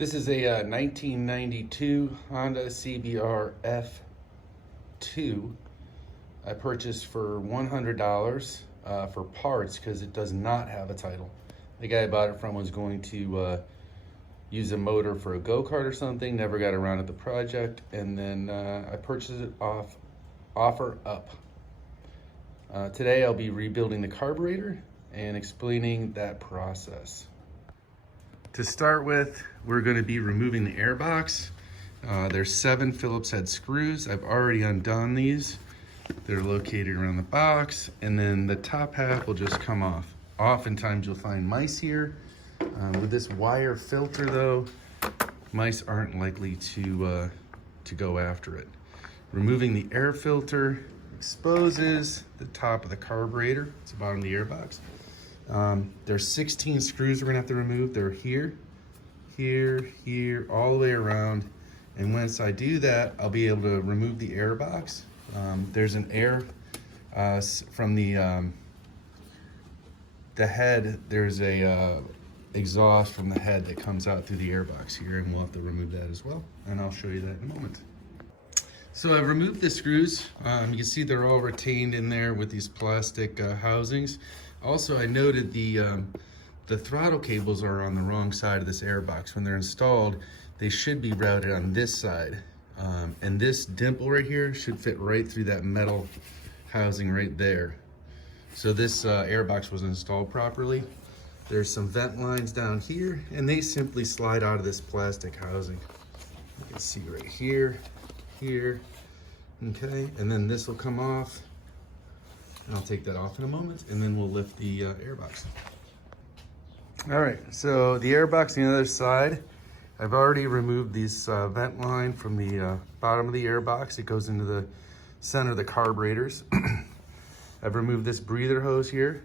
This is a 1992 Honda CBR F2. I purchased for $100 for parts because it does not have a title. The guy I bought it from was going to use a motor for a go-kart or something, never got around to the project, and then I purchased it off OfferUp. Today I'll be rebuilding the carburetor and explaining that process. To start with, we're going to be removing the air box. There's 7 Phillips head screws. I've already undone these. They're located around the box, and then the top half will just come off. Oftentimes you'll find mice here. With this wire filter though, mice aren't likely to go after it. Removing the air filter exposes the top of the carburetor. It's the bottom of the air box. There's 16 screws we're gonna have to remove. They're here, here, all the way around. And once I do that, I'll be able to remove the air box. There's an air from the head. There's a exhaust from the head that comes out through the air box here, and we'll have to remove that as well. And I'll show you that in a moment. So I've removed the screws. You can see they're all retained in there with these plastic housings. Also, I noted the throttle cables are on the wrong side of this air box. When they're installed, they should be routed on this side. And this dimple right here should fit right through that metal housing right there. So this air box was installed properly. There's some vent lines down here, and they simply slide out of this plastic housing. You can see right here, here, okay? And then this will come off, and I'll take that off in a moment, and then we'll lift the air box. All right, so the air box on the other side, I've already removed this vent line from the bottom of the air box. It goes into the center of the carburetors. I've removed this breather hose here,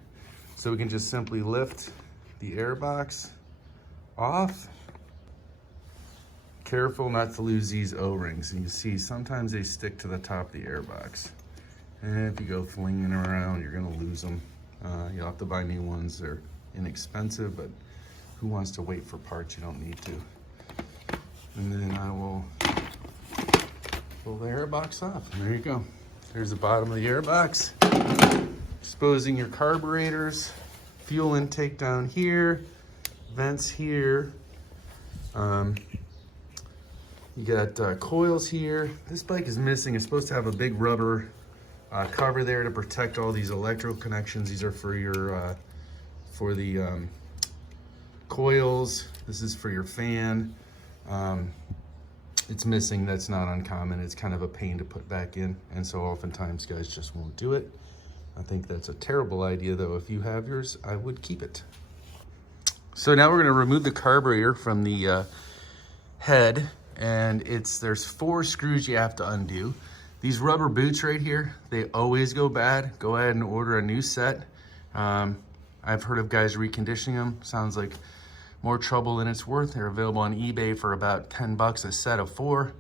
so we can just simply lift the air box off. Careful not to lose these O-rings. And you see, sometimes they stick to the top of the air box. And if you go flinging around, you're gonna lose them. You'll have to buy new ones. They're inexpensive, but who wants to wait for parts you don't need to? And then I will pull the air box off. And there you go. There's the bottom of the air box. Exposing your carburetors. Fuel intake down here. Vents here. You got coils here. This bike is missing. It's supposed to have a big rubber cover there to protect all these electrical connections. These are for your for the coils. This is for your fan. It's missing. That's not uncommon. It's kind of a pain to put back in, and so oftentimes guys just won't do it. I think that's a terrible idea though. If you have yours, I would keep it. So now we're going to remove the carburetor from the head, and there's 4 screws you have to undo. These rubber boots right here, they always go bad. Go ahead and order a new set. I've heard of guys reconditioning them. Sounds like more trouble than it's worth. They're available on eBay for about 10 bucks a set of 4.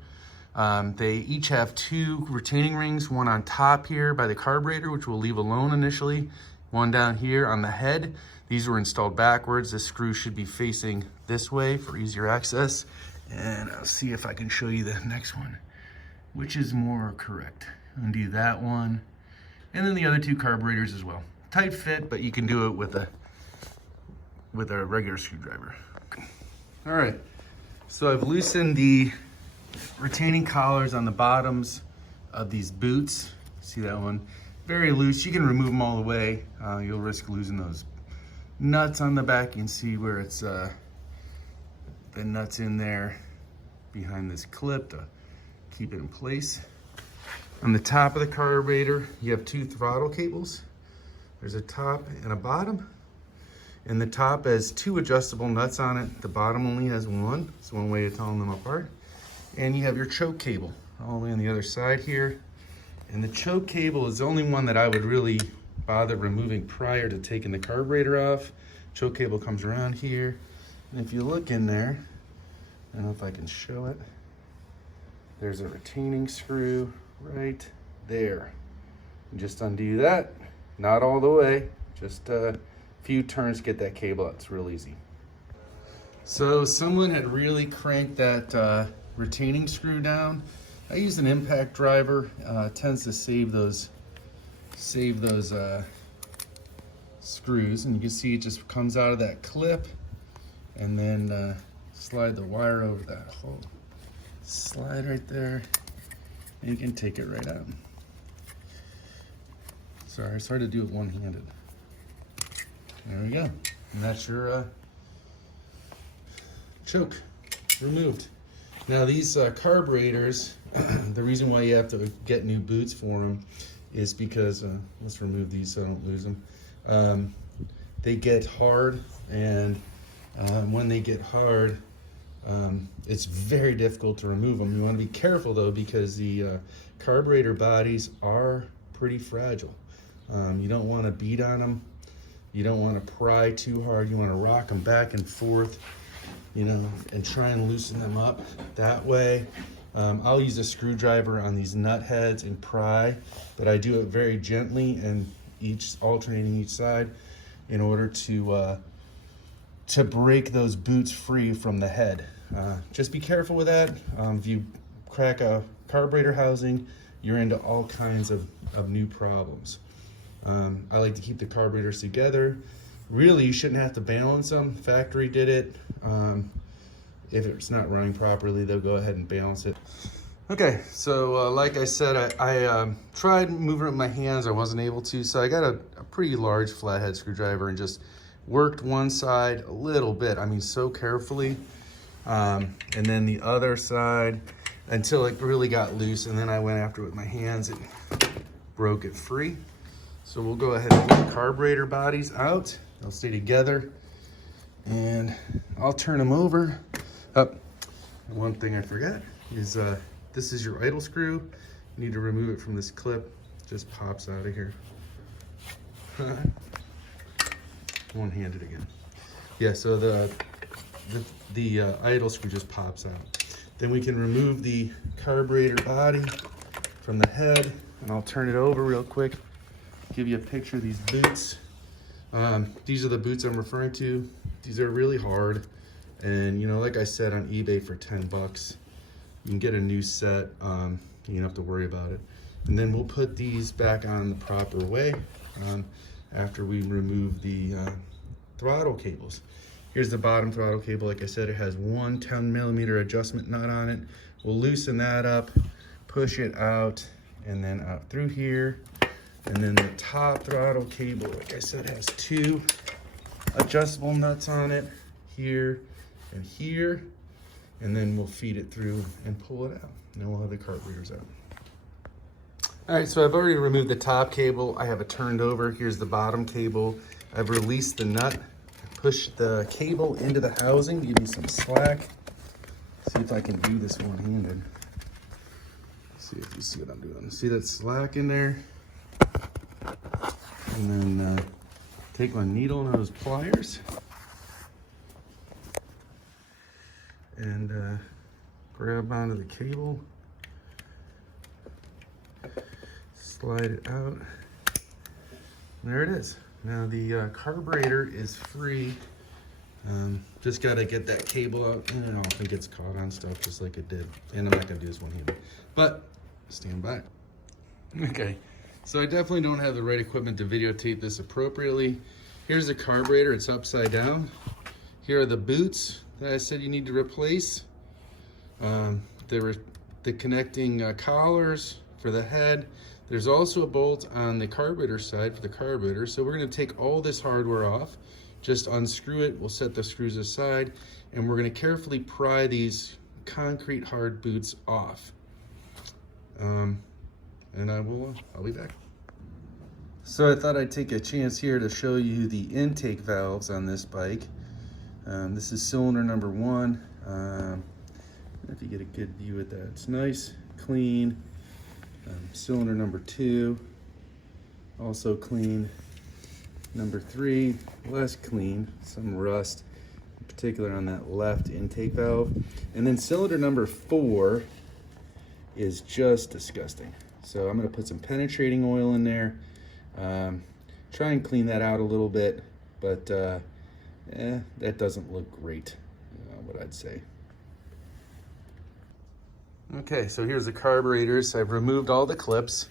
They each have 2 retaining rings, one on top here by the carburetor, which we'll leave alone initially, one down here on the head. These were installed backwards. The screw should be facing this way for easier access. And I'll see if I can show you the next one, which is more correct. Undo that one. And then the other 2 carburetors as well. Tight fit, but you can do it with a regular screwdriver. All right, so I've loosened the retaining collars on the bottoms of these boots. See that one? Very loose. You can remove them all the way. You'll risk losing those nuts on the back. You can see where it's the nuts in there behind this clip to keep it in place. On the top of the carburetor, you have 2 throttle cables. There's a top and a bottom. And the top has 2 adjustable nuts on it. The bottom only has 1. It's one way of telling them apart. And you have your choke cable all the way on the other side here. And the choke cable is the only one that I would really bother removing prior to taking the carburetor off. Choke cable comes around here. And if you look in there, I don't know if I can show it. There's a retaining screw right there. And just undo that. Not all the way, just few turns to get that cable out. It's real easy. So someone had really cranked that retaining screw down. I used an impact driver. It tends to save those screws, and you can see it just comes out of that clip, and then slide the wire over that hole. Slide right there, and you can take it right out. Sorry, it's hard to do it one-handed. There we go, and that's your choke removed. Now these carburetors, the reason why you have to get new boots for them is because, let's remove these so I don't lose them. They get hard, and when they get hard, it's very difficult to remove them. You want to be careful though, because the carburetor bodies are pretty fragile. You don't want to beat on them. You don't want to pry too hard. You want to rock them back and forth, you know, and try and loosen them up that way. I'll use a screwdriver on these nut heads and pry, but I do it very gently and alternating each side in order to break those boots free from the head. Just be careful with that. If you crack a carburetor housing, you're into all kinds of new problems. I like to keep the carburetors together. Really, you shouldn't have to balance them. Factory did it. If it's not running properly, they'll go ahead and balance it. Okay, so like I said, I tried moving it with my hands. I wasn't able to, so I got a pretty large flathead screwdriver and just worked one side a little bit. I mean, so carefully. And then the other side until it really got loose, and then I went after it with my hands and broke it free. So we'll go ahead and pull the carburetor bodies out. They'll stay together, and I'll turn them over. One thing I forgot is this is your idle screw. You need to remove it from this clip. It just pops out of here. One-handed again. Yeah, so the idle screw just pops out. Then we can remove the carburetor body from the head, and I'll turn it over real quick, give you a picture of these boots. These are the boots I'm referring to. These are really hard, and you know, like I said, on eBay for 10 bucks, you can get a new set. You don't have to worry about it. And then we'll put these back on the proper way after we remove the throttle cables. Here's the bottom throttle cable. Like I said, it has one 10mm adjustment nut on it. We'll loosen that up, push it out, and then out through here. And then the top throttle cable, like I said, has two adjustable nuts on it, here and here. And then we'll feed it through and pull it out. And then we'll have the carburetors out. All right, so I've already removed the top cable. I have it turned over. Here's the bottom cable. I've released the nut, pushed the cable into the housing, give me some slack. See if I can do this one-handed. See if you see what I'm doing. See that slack in there? And then take my needle nose pliers and grab onto the cable, slide it out. There it is. Now the carburetor is free. Just got to get that cable out, and I don't think it's caught on stuff just like it did. And I'm not going to do this one-handed, but stand by. Okay. So I definitely don't have the right equipment to videotape this appropriately. Here's the carburetor, it's upside down. Here are the boots that I said you need to replace. The connecting collars for the head. There's also a bolt on the carburetor side for the carburetor. So we're gonna take all this hardware off, just unscrew it, we'll set the screws aside, and we're gonna carefully pry these concrete hard boots off. And I'll be back. So I thought I'd take a chance here to show you the intake valves on this bike. This is cylinder number 1. If you get a good view of that, it's nice, clean. Cylinder number 2, also clean. Number 3, less clean, some rust, in particular on that left intake valve. And then cylinder number 4 is just disgusting. So I'm gonna put some penetrating oil in there, try and clean that out a little bit, but that doesn't look great. what I'd say. Okay, so here's the carburetors. I've removed all the clips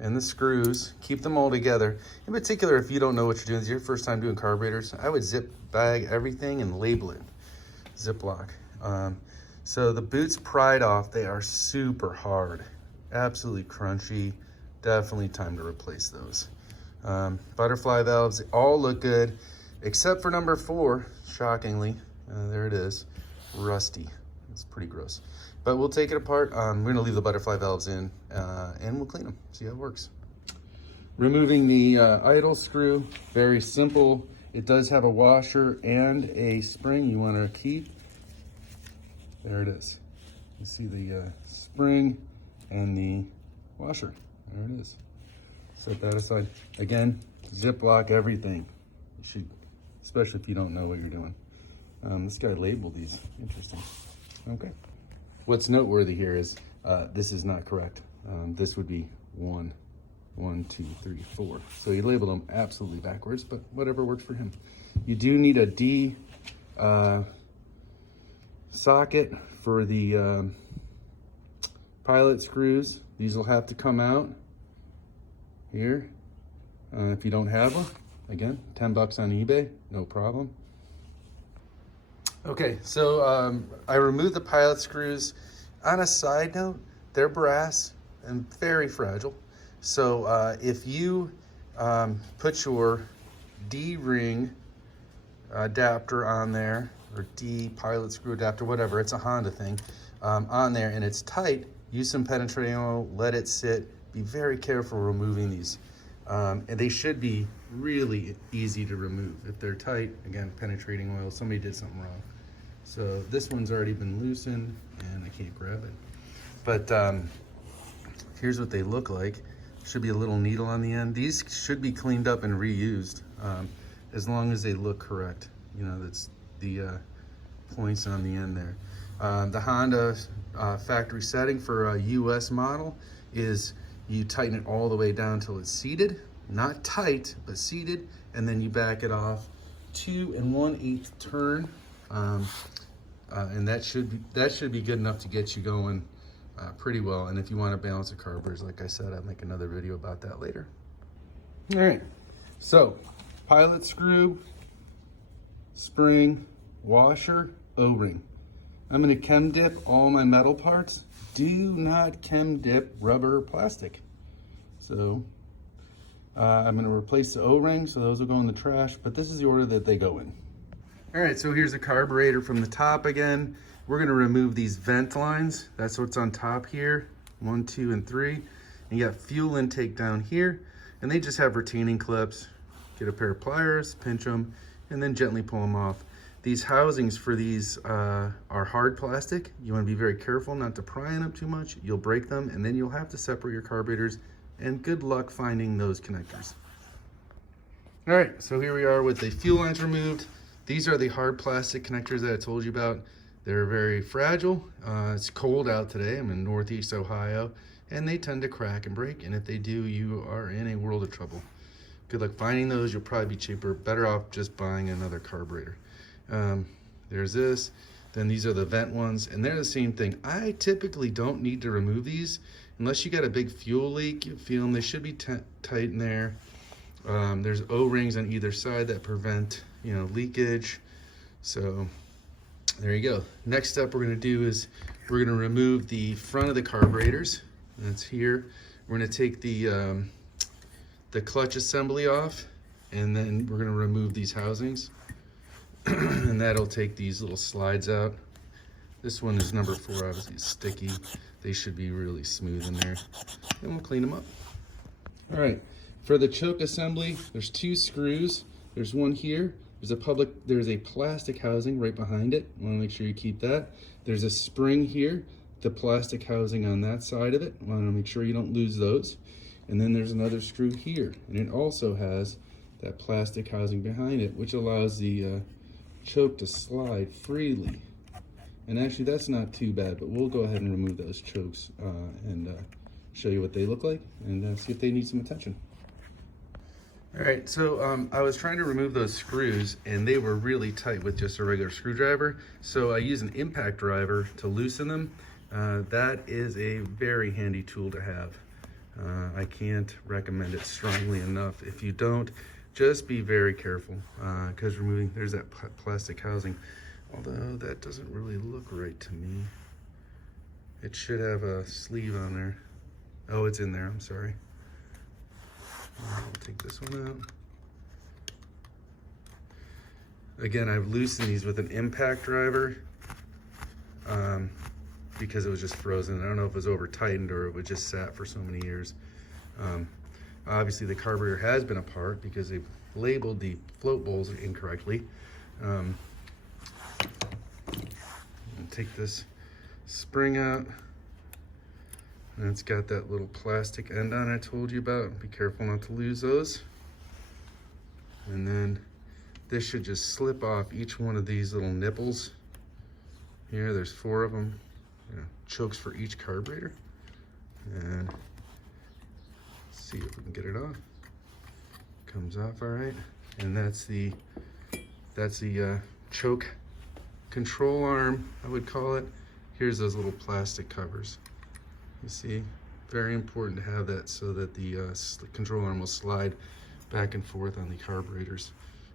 and the screws, keep them all together. In particular, if you don't know what you're doing, it's your first time doing carburetors, I would zip bag everything and label it, Ziploc. So the boots pried off, they are super hard, absolutely crunchy. Definitely time to replace those. Butterfly valves, all look good, except for number 4, shockingly. There it is, rusty. It's pretty gross. But we'll take it apart. We're gonna leave the butterfly valves in and we'll clean them, see how it works. Removing the idle screw, very simple. It does have a washer and a spring you wanna keep. There it is. You see the spring and the washer. There it is. Set that aside. Again, Ziploc everything. You should, especially if you don't know what you're doing. This guy labeled these, interesting. Okay. What's noteworthy here is this is not correct. This would be 1, 2, 3, 4. So he labeled them absolutely backwards, but whatever works for him. You do need a D socket for the pilot screws. These will have to come out here. If you don't have them, again, 10 bucks on eBay, no problem. Okay, so I removed the pilot screws. On a side note, they're brass and very fragile. So if you put your D-ring adapter on there, or D pilot screw adapter, whatever, it's a Honda thing, on there and it's tight, use some penetrating oil, let it sit. Be very careful removing these. And they should be really easy to remove. If they're tight, again, penetrating oil, somebody did something wrong. So this one's already been loosened and I can't grab it. But here's what they look like. Should be a little needle on the end. These should be cleaned up and reused as long as they look correct. You know, that's the points on the end there. The Honda factory setting for a US model is you tighten it all the way down till it's seated, not tight, but seated, and then you back it off 2 1/8 turn, and that should be good enough to get you going pretty well. And if you want to balance the carburetors, like I said, I'll make another video about that later. All right, so pilot screw, spring, washer, O-ring. I'm going to chem dip all my metal parts. Do not chem dip rubber or plastic. So I'm going to replace the O-ring, so those will go in the trash, but this is the order that they go in. All right, so here's the carburetor from the top again. We're going to remove these vent lines. That's what's on top here, 1, 2, and 3. And you got fuel intake down here, and they just have retaining clips. Get a pair of pliers, pinch them, and then gently pull them off. These housings for these are hard plastic. You want to be very careful not to pry on them too much. You'll break them, and then you'll have to separate your carburetors, and good luck finding those connectors. All right, so here we are with the fuel lines removed. These are the hard plastic connectors that I told you about. They're very fragile. It's cold out today. I'm in Northeast Ohio, and they tend to crack and break, and if they do, you are in a world of trouble. Good luck finding those. You'll probably be cheaper, better off just buying another carburetor. There's this, then these are the vent ones, and they're the same thing. I typically don't need to remove these unless you got a big fuel leak. You feel them, they should be tight in there. There's O-rings on either side that prevent, you know, leakage. So there you go. Next step we're going to do is we're going to remove the front of the carburetors. That's here. We're going to take the clutch assembly off, and then we're going to remove these housings. And that'll take these little slides out. This one is number 4, obviously it's sticky. They should be really smooth in there. And we'll clean them up. All right, for the choke assembly, there's 2 screws. There's one here. There's a plastic housing right behind it. You wanna make sure you keep that. There's a spring here, the plastic housing on that side of it. You wanna make sure you don't lose those. And then there's another screw here, and it also has that plastic housing behind it, which allows the choke to slide freely. And actually that's not too bad, but we'll go ahead and remove those chokes and show you what they look like and see if they need some attention. All right, so I was trying to remove those screws and they were really tight with just a regular screwdriver. So I used an impact driver to loosen them. That is a very handy tool to have. I can't recommend it strongly enough. If you don't, just be very careful because removing, there's that plastic housing. Although that doesn't really look right to me. It should have a sleeve on there. Oh, it's in there, I'm sorry. I'll take this one out. Again, I've loosened these with an impact driver because it was just frozen. I don't know if it was over tightened or it was just sat for so many years. Obviously the carburetor has been apart because they've labeled the float bowls incorrectly. I'll take this spring out. And it's got that little plastic end on I told you about. Be careful not to lose those. And then this should just slip off each one of these little nipples. Here, there's 4 of them. Chokes for each carburetor. And let's see if we can get it off. Comes off all right. And that's the choke control arm, I would call it. Here's those little plastic covers. You see, very important to have that so that the control arm will slide back and forth on the carburetors.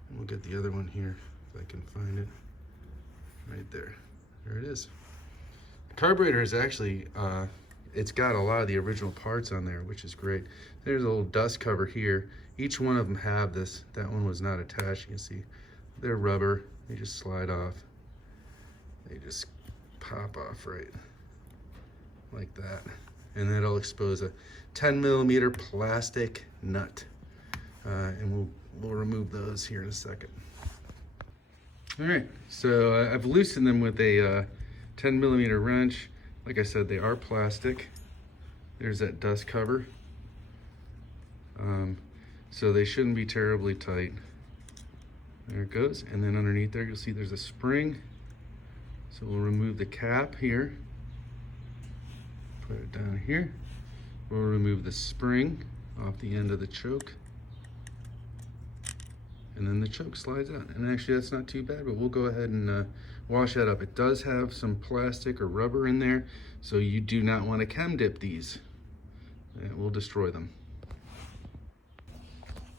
And we'll get the other one here, if I can find it. Right there. There it is. The carburetor is actually, it's got a lot of the original parts on there, which is great. There's a little dust cover here. Each one of them have this. That one was not attached. You can see they're rubber. They just slide off. They just pop off right like that, and that'll expose a 10mm plastic nut, and we'll remove those here in a second. All right, so I've loosened them with a 10mm wrench. Like I said, they are plastic. There's that dust cover, so they shouldn't be terribly tight. There it goes, and then underneath there you'll see there's a spring, so we'll remove the cap here. Put it down here. We'll remove the spring off the end of the choke. And then the choke slides out. And actually that's not too bad, but we'll go ahead and wash that up. It does have some plastic or rubber in there, so you do not want to Chemdip these. It will destroy them.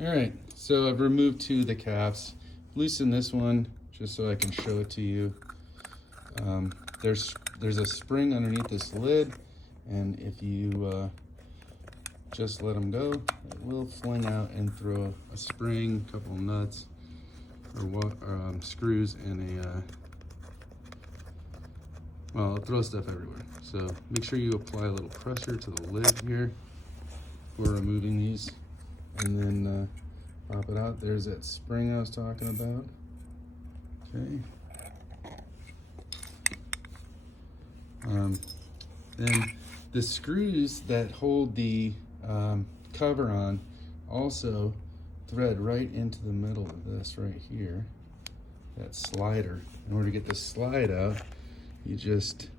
All right, so I've removed 2 of the caps. Loosen this one just so I can show it to you. There's a spring underneath this lid. And if you just let them go, it will fling out and throw a spring, a couple of nuts, or screws, and well, it'll throw stuff everywhere. So make sure you apply a little pressure to the lid here for removing these, and then pop it out. There's that spring I was talking about. Okay. Then the screws that hold the cover on also thread right into the middle of this right here, that slider. In order to get the slide out, you just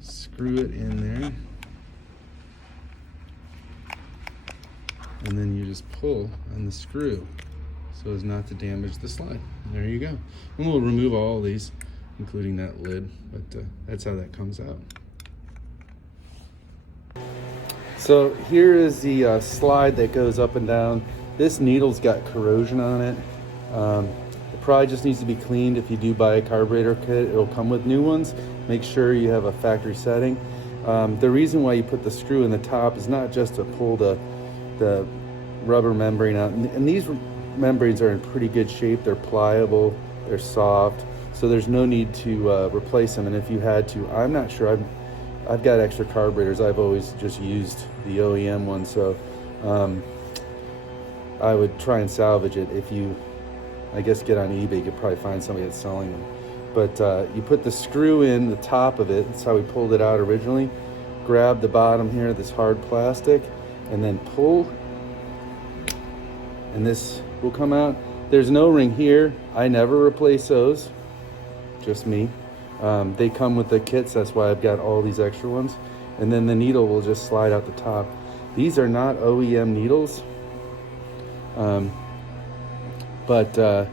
screw it in there, and then you just pull on the screw so as not to damage the slide. There you go. And we'll remove all of these, including that lid, but that's how that comes out. So here is the slide that goes up and down. This needle's got corrosion on it. It probably just needs to be cleaned. If you do buy a carburetor kit, it'll come with new ones. Make sure you have a factory setting. The reason why you put the screw in the top is not just to pull the rubber membrane out. And these membranes are in pretty good shape. They're pliable, they're soft, so there's no need to replace them. And if you had to, I'm not sure. I've got extra carburetors. I've always just used the OEM one, so I would try and salvage it. If you, I guess, get on eBay, you could probably find somebody that's selling them. But you put the screw in the top of it. That's how we pulled it out originally. Grab the bottom here, this hard plastic, and then pull, and this will come out. There's no ring here. I never replace those, just me. They come with the kits, that's why I've got all these extra ones. And then the needle will just slide out the top. These are not OEM needles. But I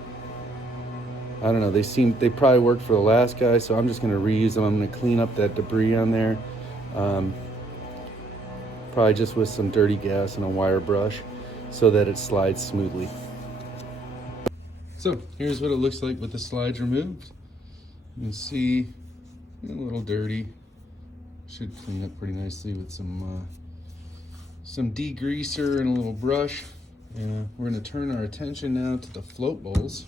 don't know, they probably worked for the last guy, so I'm just gonna reuse them. I'm gonna clean up that debris on there. Probably just with some dirty gas and a wire brush so that it slides smoothly. So here's what it looks like with the slides removed. You can see a little dirty. Should clean up pretty nicely with some degreaser and a little brush. We're going to turn our attention now to the float bowls.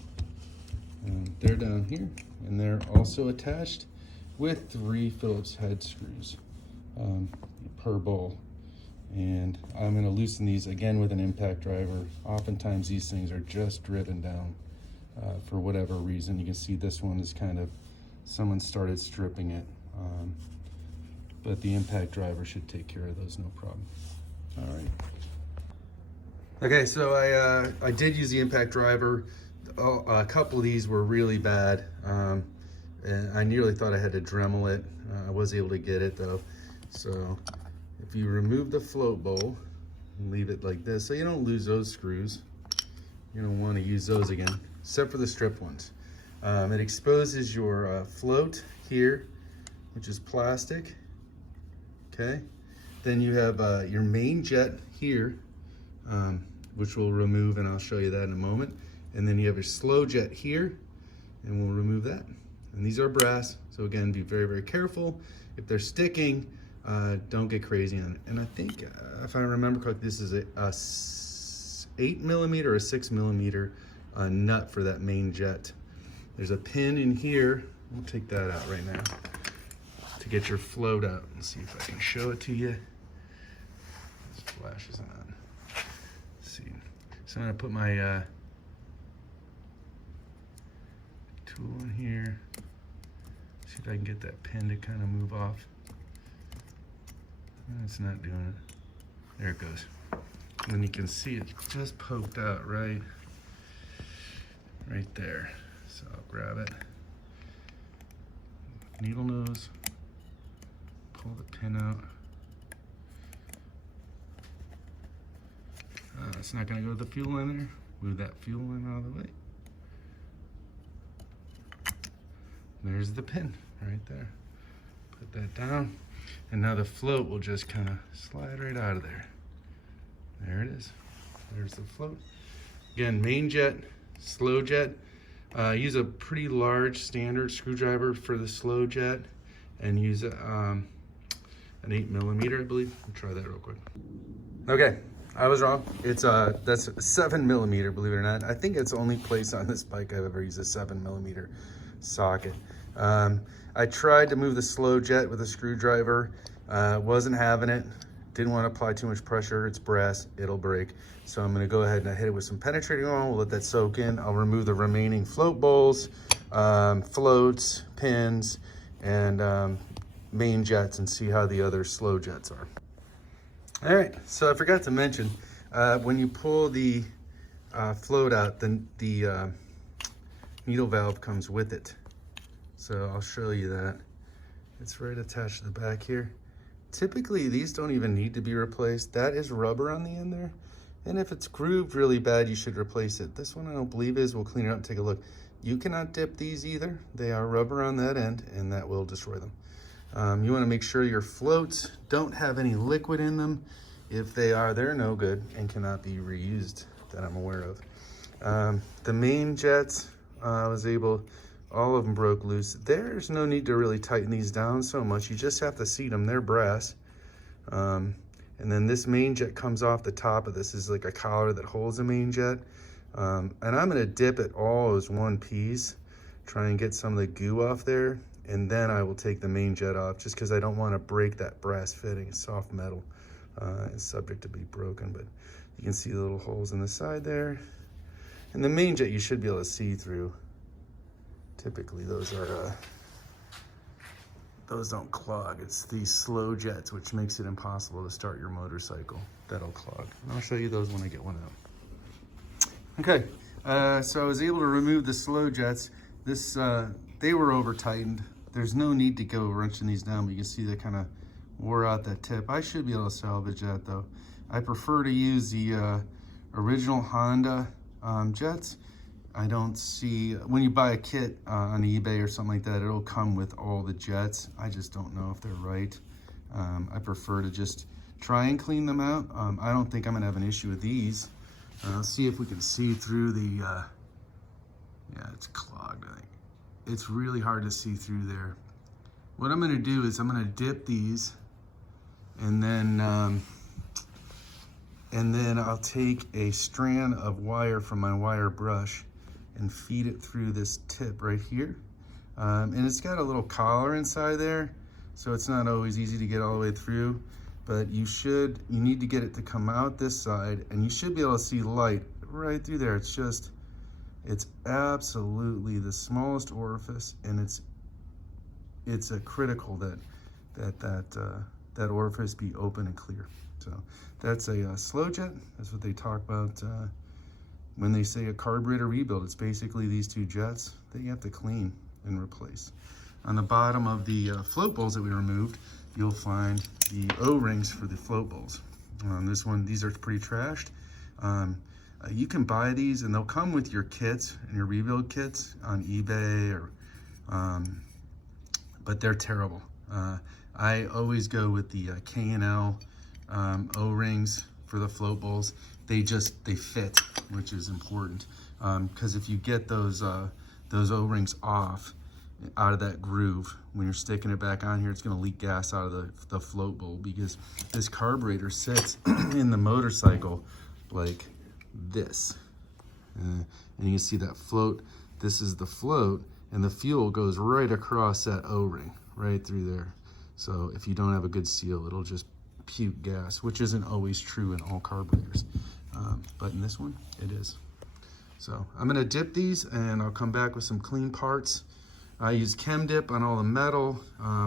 They're down here, and they're also attached with 3 Phillips head screws per bowl. And I'm going to loosen these again with an impact driver. Oftentimes these things are just driven down for whatever reason. You can see this one is kind of, someone started stripping it. But the impact driver should take care of those, no problem. All right. Okay, so I did use the impact driver. A couple of these were really bad. And I nearly thought I had to Dremel it. I was able to get it though. So if you remove the float bowl and leave it like this, so you don't lose those screws, you don't want to use those again, except for the strip ones. It exposes your float here, which is plastic. Okay, then you have your main jet here, which we'll remove, and I'll show you that in a moment. And then you have your slow jet here, and we'll remove that. And these are brass, so again, be very, very careful. If they're sticking, don't get crazy on it. And I think, if I remember correctly, this is a 8mm or a 6mm nut for that main jet. There's a pin in here. We'll take that out right now to get your float out. Let's see if I can show it to you. This flash is on. Let's see. So I'm gonna put my tool in here. See if I can get that pin to kind of move off. It's not doing it. There it goes. And you can see it just poked out right there. So I'll grab it. Needle nose. Pull the pin out. It's not going to go with the fuel in there. Move that fuel in out of the way. There's the pin right there. Put that down. And now the float will just kind of slide right out of there. There it is. There's the float. Again, main jet, slow jet. Use a pretty large standard screwdriver for the slow jet, and use an 8mm, I believe. I'll try that real quick. Okay, I was wrong. It's that's 7mm, believe it or not. I think it's the only place on this bike I've ever used a 7mm socket. I tried to move the slow jet with a screwdriver. Wasn't having it. Didn't want to apply too much pressure. It's brass, it'll break. So I'm gonna go ahead and hit it with some penetrating oil. We'll let that soak in. I'll remove the remaining float bowls, floats, pins, and main jets, and see how the other slow jets are. All right, so I forgot to mention, when you pull the float out, then the needle valve comes with it. So I'll show you that. It's right attached to the back here. Typically, these don't even need to be replaced. That is rubber on the end there. And if it's grooved really bad, you should replace it. This one I don't believe is. We'll clean it up and take a look. You cannot dip these either. They are rubber on that end, and that will destroy them. You wanna make sure your floats don't have any liquid in them. If they are, they're no good and cannot be reused that I'm aware of. The main jets, all of them broke loose. There's no need to really tighten these down so much. You just have to seat them. They're brass. And then this main jet comes off the top of this. Is like a collar that holds the main jet. And I'm gonna dip it all as one piece, try and get some of the goo off there. And then I will take the main jet off, just because I don't want to break that brass fitting. It's soft metal. It's subject to be broken, but you can see the little holes in the side there. And the main jet you should be able to see through. Typically those don't clog. It's these slow jets, which makes it impossible to start your motorcycle. That'll clog. And I'll show you those when I get one out. Okay, so I was able to remove the slow jets. They were over tightened. There's no need to go wrenching these down, but you can see they kind of wore out that tip. I should be able to salvage that though. I prefer to use the original Honda jets. I don't see, when you buy a kit on eBay or something like that, it'll come with all the jets. I just don't know if they're right. I prefer to just try and clean them out. I don't think I'm gonna have an issue with these. Let's see if we can see through the, yeah, it's clogged, I think. It's really hard to see through there. What I'm gonna do is I'm gonna dip these, and then I'll take a strand of wire from my wire brush and feed it through this tip right here. And it's got a little collar inside there, so it's not always easy to get all the way through, but you need to get it to come out this side, and you should be able to see light right through there. It's absolutely the smallest orifice, and it's a critical that orifice be open and clear. So that's a slow jet. That's what they talk about when they say a carburetor rebuild. It's basically these two jets that you have to clean and replace. On the bottom of the float bowls that we removed, you'll find the O-rings for the float bowls. These are pretty trashed. You can buy these, and they'll come with your kits and your rebuild kits on eBay, but they're terrible. I always go with the K&L O-rings for the float bowls. They fit, which is important, because if you get those O-rings off out of that groove, when you're sticking it back on here, it's going to leak gas out of the float bowl, because this carburetor sits in the motorcycle like this, and you can see that float. This is the float, and the fuel goes right across that O-ring right through there. So if you don't have a good seal, it'll just puke gas, which isn't always true in all carburetors, but in this one it is. So I'm going to dip these, and I'll come back with some clean parts. I use Chemdip on all the metal.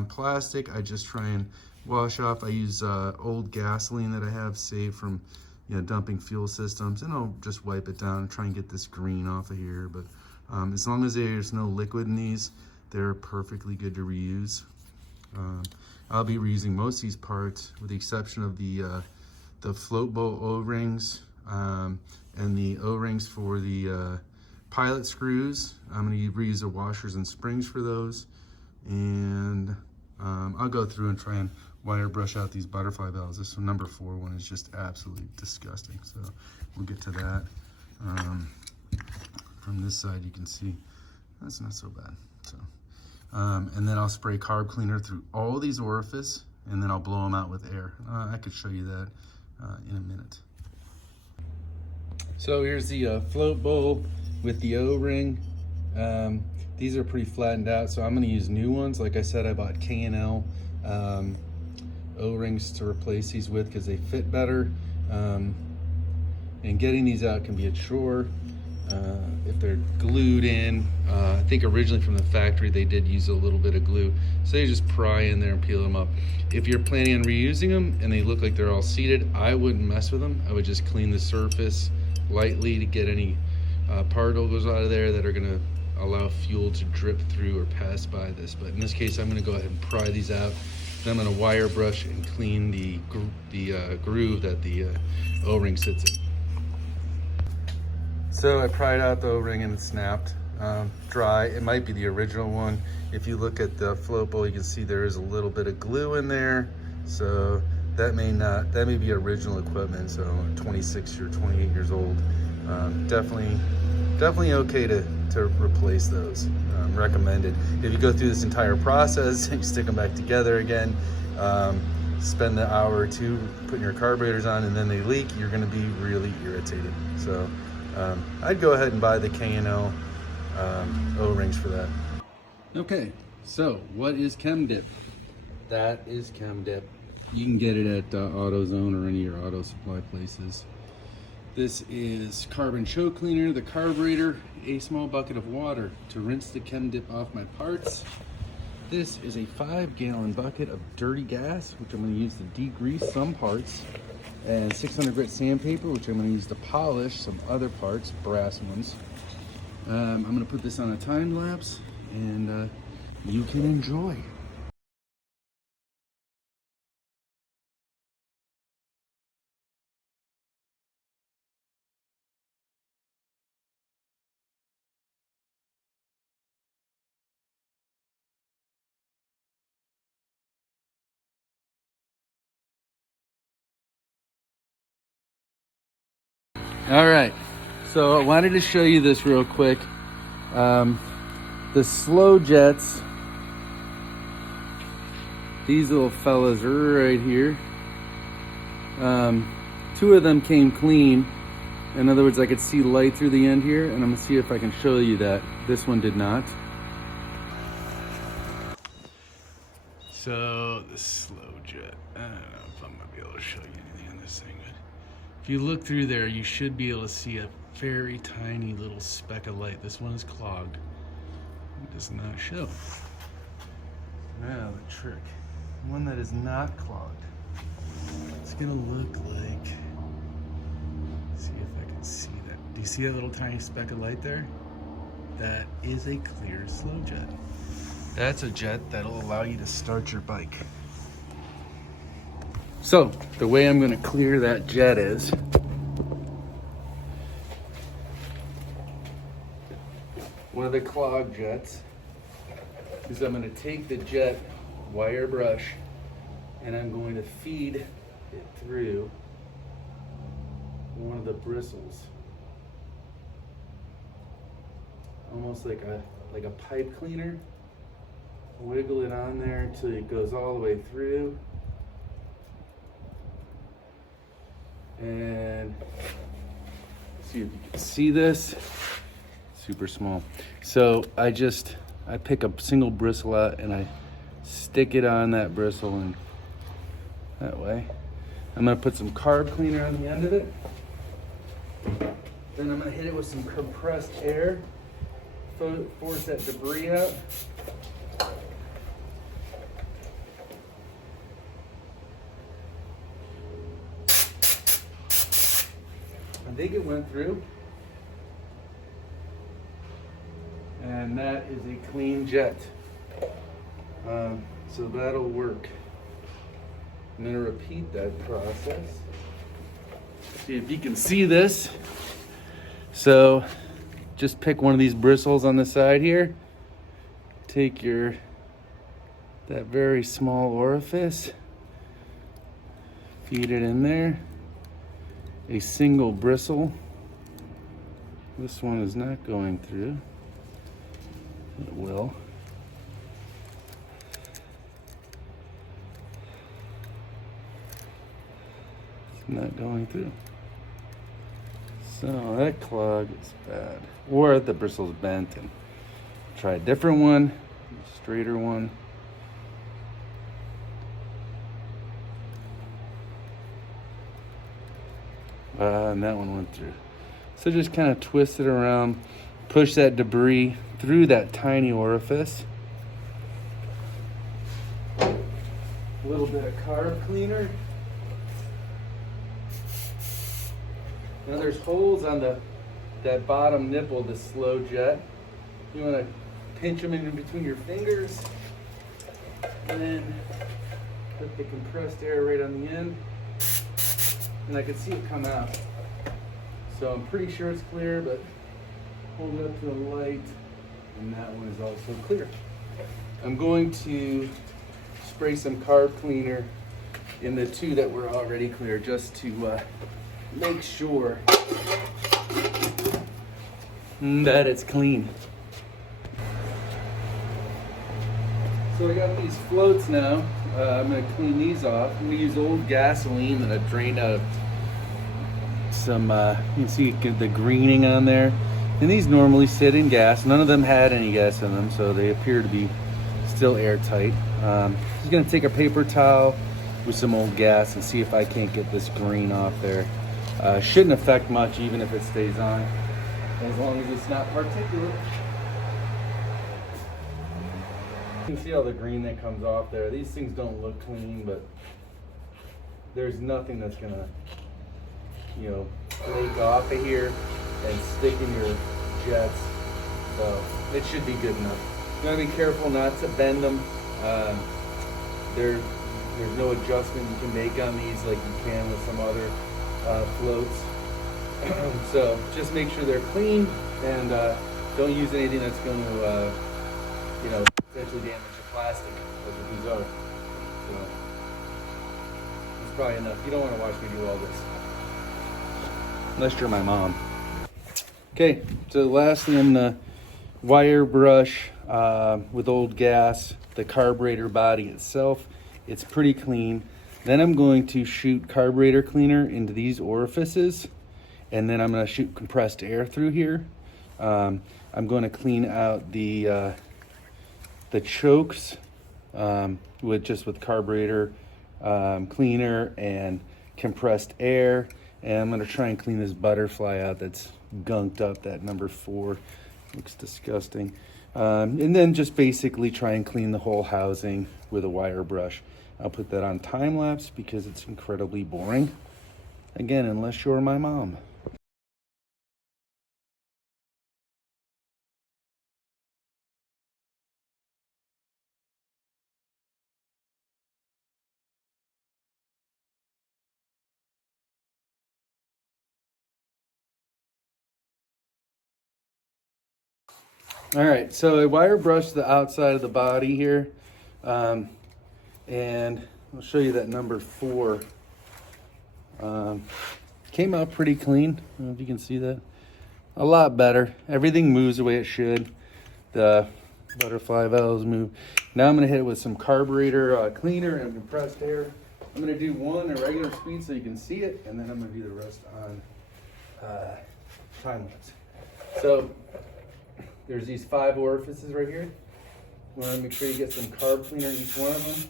Plastic, I just try and wash off. I use old gasoline that I have saved from dumping fuel systems, and I'll just wipe it down and try and get this green off of here. But as long as there's no liquid in these, they're perfectly good to reuse. I'll be reusing most of these parts, with the exception of the float bowl O-rings and the O-rings for the pilot screws. I'm going to reuse the washers and springs for those, and I'll go through and try and wire brush out these butterfly valves. This number 4 one is just absolutely disgusting, so we'll get to that. From this side you can see that's not so bad. So and then I'll spray carb cleaner through all these orifices, and then I'll blow them out with air. I could show you that in a minute. So here's the float bowl with the O-ring. These are pretty flattened out, so I'm going to use new ones. Like I said, I bought K&L O-rings to replace these with, because they fit better. And getting these out can be a chore if they're glued in. I think originally from the factory they did use a little bit of glue, so you just pry in there and peel them up. If you're planning on reusing them and they look like they're all seated, I wouldn't mess with them. I would just clean the surface lightly to get any particles out of there that are going to allow fuel to drip through or pass by this. But in this case, I'm going to go ahead and pry these out. Then I'm going to wire brush and clean the groove that the O-ring sits in. So I pried out the O-ring and it snapped. Dry. It might be the original one. If you look at the float bowl, you can see there is a little bit of glue in there. So that may be original equipment. So 26 or 28 years old. Definitely okay to replace those. Recommended. If you go through this entire process and you stick them back together again, spend the hour or two putting your carburetors on, and then they leak, you're going to be really irritated. So I'd go ahead and buy the K&L O-rings for that. Okay, so what is Chemdip? That is Chemdip. You can get it at AutoZone or any of your auto supply places. This is carbon choke cleaner, the carburetor, a small bucket of water to rinse the Chemdip off my parts. This is a 5-gallon bucket of dirty gas, which I'm going to use to degrease some parts, and 600 grit sandpaper, which I'm going to use to polish some other parts, brass ones. I'm going to put this on a time lapse, and you can enjoy. All right, so I wanted to show you this real quick. The slow jets, these little fellas right here, two of them came clean. In other words, I could see light through the end here, and I'm gonna see if I can show you that. This one did not. So the slow jet, I don't know if I'm gonna be able to show you anything on this thing, but if you look through there, you should be able to see a very tiny little speck of light. This one is clogged. It does not show. Now the trick, one that is not clogged, it's gonna look like, see if I can see that. Do you see that little tiny speck of light there? That is a clear slow jet. That's a jet that'll allow you to start your bike. So the way I'm gonna clear that jet is, one of the clogged jets, is I'm gonna take the jet wire brush and I'm going to feed it through one of the bristles. Almost like a pipe cleaner. Wiggle it on there until it goes all the way through. And see if you can see this. Super small. So I pick a single bristle out and I stick it on that bristle, and that way. I'm gonna put some carb cleaner on the end of it. Then I'm gonna hit it with some compressed air, force that debris out. I think it went through. And that is a clean jet. So that'll work. I'm gonna repeat that process. See if you can see this. So just pick one of these bristles on the side here. Take that very small orifice, feed it in there. A single bristle. This one is not going through. It will. It's not going through. So that clog is bad. Or the bristle's bent, and try a different one, a straighter one. And that one went through. So just kind of twist it around, push that debris through that tiny orifice. A little bit of carb cleaner. Now there's holes on that bottom nipple, the slow jet. You want to pinch them in between your fingers, and then put the compressed air right on the end. And I can see it come out. So I'm pretty sure it's clear, but hold it up to the light, and that one is also clear. I'm going to spray some carb cleaner in the two that were already clear, just to make sure that it's clean. So I got these floats now. I'm gonna clean these off. I'm gonna use old gasoline that I've drained out of some, you can see the greening on there. And these normally sit in gas. None of them had any gas in them, so they appear to be still airtight. Just gonna take a paper towel with some old gas and see if I can't get this green off there. Shouldn't affect much even if it stays on, as long as it's not particulate. You can see all the green that comes off there. These things don't look clean, but there's nothing that's gonna, flake off of here and stick in your jets. So it should be good enough. You gotta be careful not to bend them. There's no adjustment you can make on these like you can with some other floats. So just make sure they're clean, and don't use anything that's going to potentially damage the plastic, as these are. So it's probably enough. You don't want to watch me do all this. unless you're my mom. Okay, so lastly, I'm gonna wire brush with old gas the carburetor body itself. It's pretty clean. Then I'm going to shoot carburetor cleaner into these orifices, and then I'm going to shoot compressed air through here. I'm going to clean out the chokes with carburetor cleaner and compressed air, and I'm going to try and clean this butterfly out that's gunked up. That number 4 looks disgusting. And then just basically try and clean the whole housing with a wire brush. I'll put that on time lapse because it's incredibly boring. Again, unless you're my mom. All right, so I wire brushed the outside of the body here, and I'll show you that number 4. Came out pretty clean. I don't know if you can see that. A lot better. Everything moves the way it should. The butterfly valves move. Now I'm gonna hit it with some carburetor cleaner and compressed air. I'm gonna do one at regular speed so you can see it, and then I'm gonna do the rest on time lapse. So there's these 5 orifices right here. You want to make sure you get some carb cleaner in each one of them.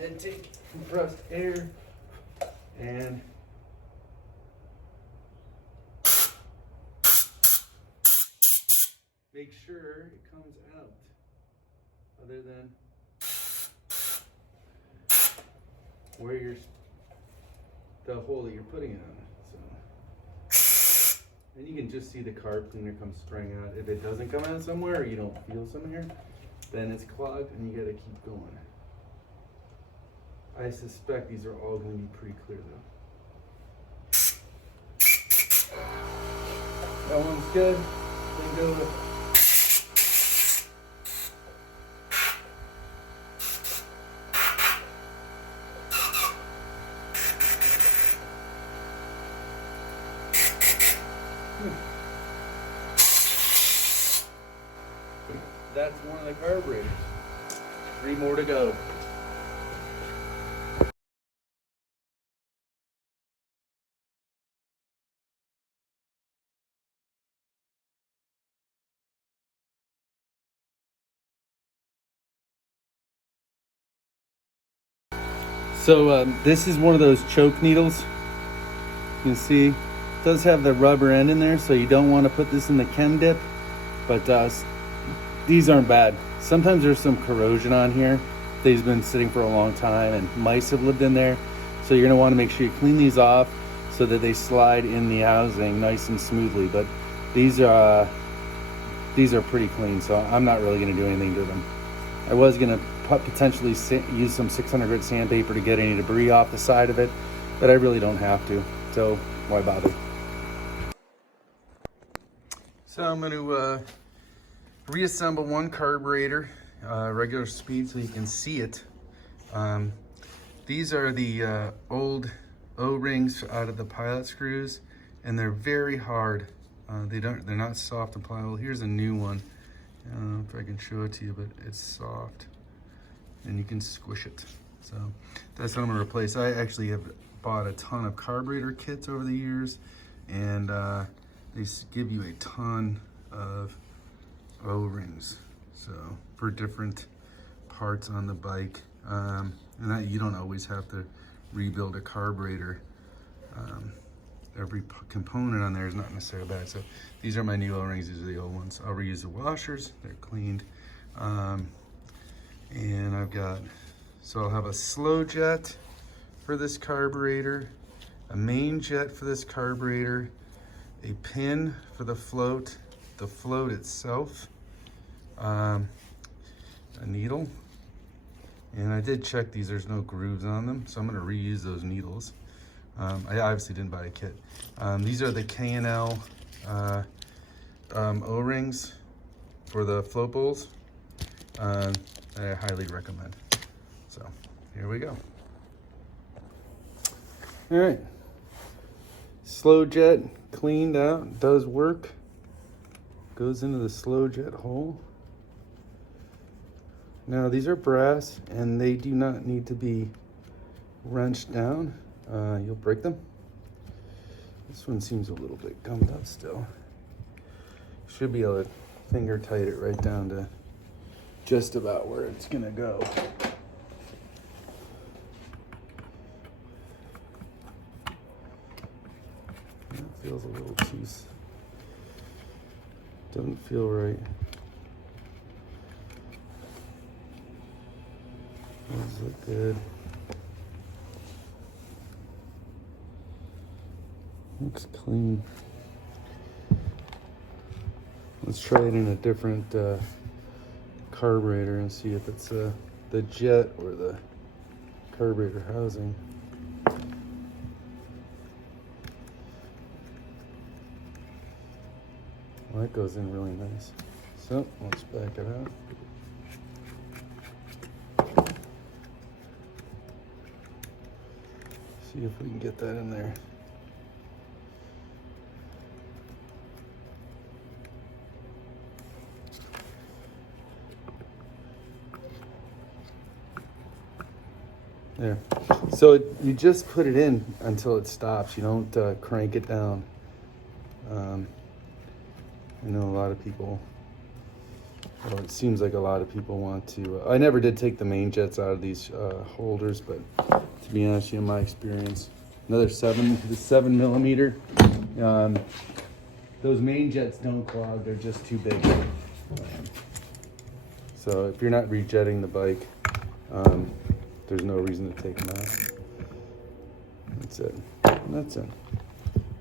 And take compressed air and make sure it comes out, other than where the hole that you're putting it on. And you can just see the carb cleaner come spraying out. If it doesn't come out somewhere, or you don't feel somewhere, then it's clogged and you gotta keep going. I suspect these are all gonna be pretty clear though. That one's good. Then go with that's one of the carburetors. 3 more to go. So this is one of those choke needles. You can see it does have the rubber end in there, so you don't want to put this in the Chemdip, but these aren't bad. Sometimes there's some corrosion on here. They've been sitting for a long time and mice have lived in there. So you're gonna wanna make sure you clean these off so that they slide in the housing nice and smoothly. But these are pretty clean, so I'm not really gonna do anything to them. I was gonna potentially use some 600 grit sandpaper to get any debris off the side of it, but I really don't have to, so why bother? So I'm gonna reassemble one carburetor, regular speed, so you can see it. These are the old O-rings out of the pilot screws, and they're very hard. They're not soft and pliable. Here's a new one. I don't know if I can show it to you, but it's soft, and you can squish it. So that's what I'm gonna replace. I actually have bought a ton of carburetor kits over the years, and they give you a ton of O-rings, so for different parts on the bike, and you don't always have to rebuild a carburetor. Every component on there is not necessarily bad. So these are my new O-rings. These are the old ones. I'll reuse the washers. They're cleaned, and I'll have a slow jet for this carburetor, a main jet for this carburetor, a pin for the float itself, a needle, and I did check these, there's no grooves on them, so I'm going to reuse those needles. I obviously didn't buy a kit. These are the K&L O-rings for the float bowls. I highly recommend. So here we go. All right. Slow jet cleaned out, does work. Goes into the slow jet hole. Now these are brass and they do not need to be wrenched down. You'll break them. This one seems a little bit gummed up still. Should be able to finger tight it right down to just about where it's gonna go. That feels a little too, doesn't feel right. Those look good. Looks clean. Let's try it in a different carburetor and see if it's the jet or the carburetor housing. Well, that goes in really nice. So let's back it out. See if we can get that in there. There. So you just put it in until it stops. You don't crank it down. I know a lot of people, well, it seems like a lot of people want to. I never did take the main jets out of these holders, but to be honest, in my experience, another 7 millimeter. Those main jets don't clog; they're just too big. So if you're not rejetting the bike, there's no reason to take them out. That's it. And that's it.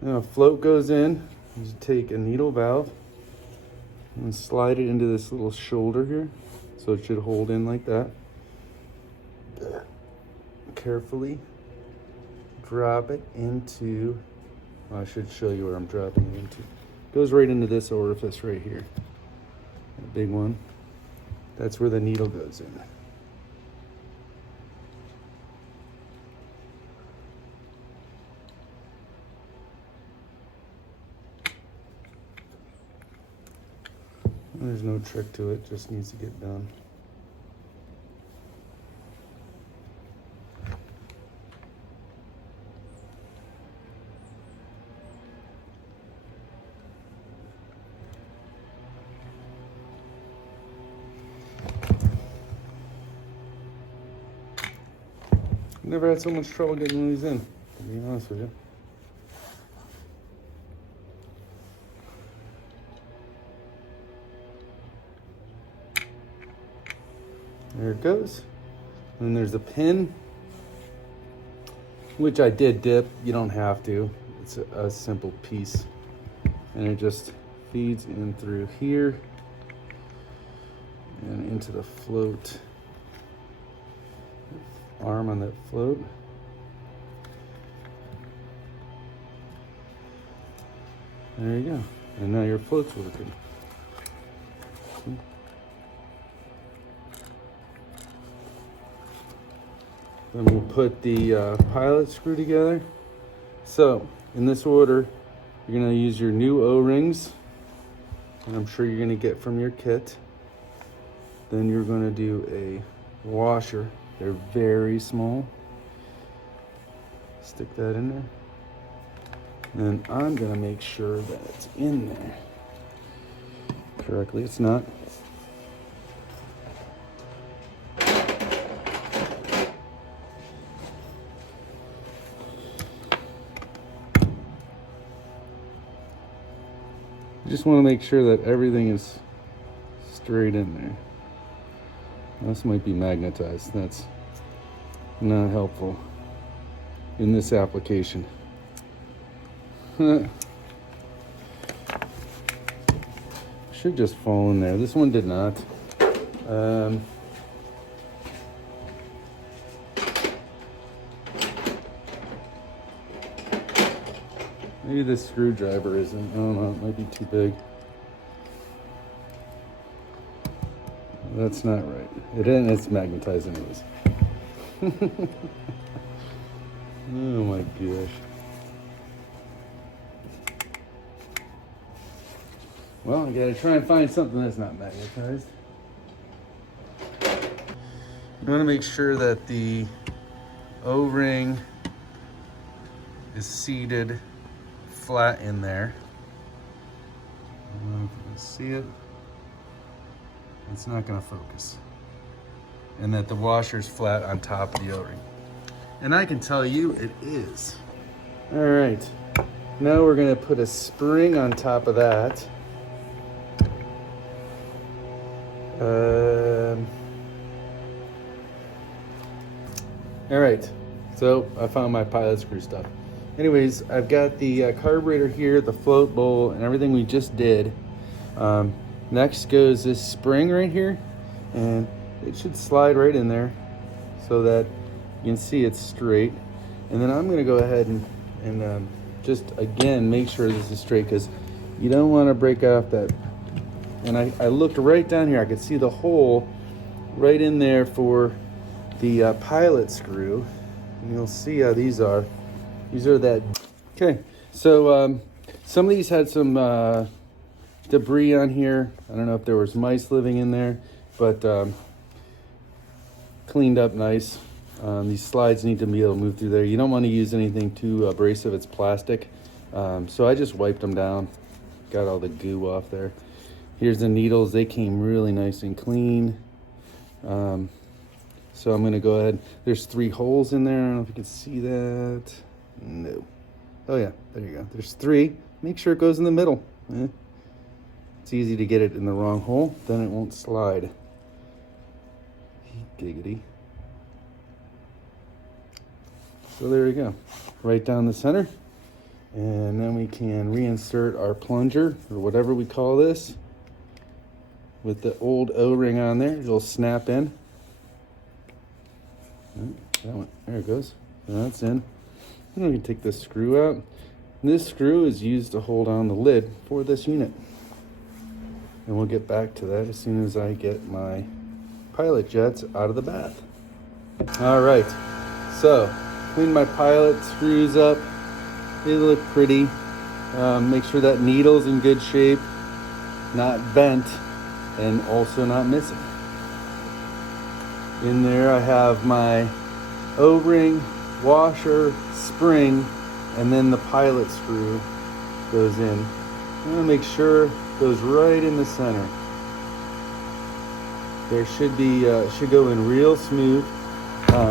Now, a float goes in. You take a needle valve and slide it into this little shoulder here. So it should hold in like that. Carefully drop it into, I should show you where I'm dropping it into. Goes right into this orifice right here. The big one. That's where the needle goes in. There's no trick to it, just needs to get done. Never had so much trouble getting these in, to be honest with you. There it goes. And there's a pin, which I did dip. You don't have to. It's a simple piece. And it just feeds in through here and into the float. Arm on that float. There you go. And now your float's working. Then we'll put the pilot screw together. So, in this order, you're going to use your new O-rings, and I'm sure you're going to get from your kit. Then you're going to do a washer. They're very small. Stick that in there. And I'm going to make sure that it's in there correctly. It's not. You just want to make sure that everything is straight in there. This might be magnetized. That's not helpful in this application. Should just fall in there. This one did not. Maybe this screwdriver isn't. I don't know. It might be too big. That's not right. It isn't. It's magnetized anyways. Oh my gosh. Well, I gotta try and find something that's not magnetized. You wanna make sure that the O-ring is seated flat in there. I don't know if you can see it. It's not gonna focus. And that the washer's flat on top of the O-ring. And I can tell you it is. All right, now we're gonna put a spring on top of that. All right, so I found my pilot screw stuff. Anyways, I've got the carburetor here, the float bowl, and everything we just did. Next goes this spring right here, and it should slide right in there so that you can see it's straight. And then I'm gonna go ahead and just again make sure this is straight, because you don't want to break off that. And I looked right down here, I could see the hole right in there for the pilot screw, and you'll see how these are. These are that. Okay, so some of these had some debris on here. I don't know if there was mice living in there, but cleaned up nice. These slides need to be able to move through there. You don't want to use anything too abrasive, it's plastic. So I just wiped them down, got all the goo off there. Here's the needles, they came really nice and clean. So I'm gonna go ahead, there's 3 holes in there. I don't know if you can see that. No. Oh yeah, there you go. There's 3. Make sure it goes in the middle. It's easy to get it in the wrong hole, then it won't slide. Giggity. So there we go, right down the center. And then we can reinsert our plunger, or whatever we call this, with the old O-ring on there. It'll snap in. That one, there it goes. So that's in. And we can take this screw out. And this screw is used to hold on the lid for this unit. And we'll get back to that as soon as I get my pilot jets out of the bath. All right, so clean my pilot screws up. They look pretty. Make sure that needle's in good shape, not bent, and also not missing. In there I have my O-ring, washer, spring, and then the pilot screw goes in. I'm gonna make sure it goes right in the center. There should be, should go in real smooth.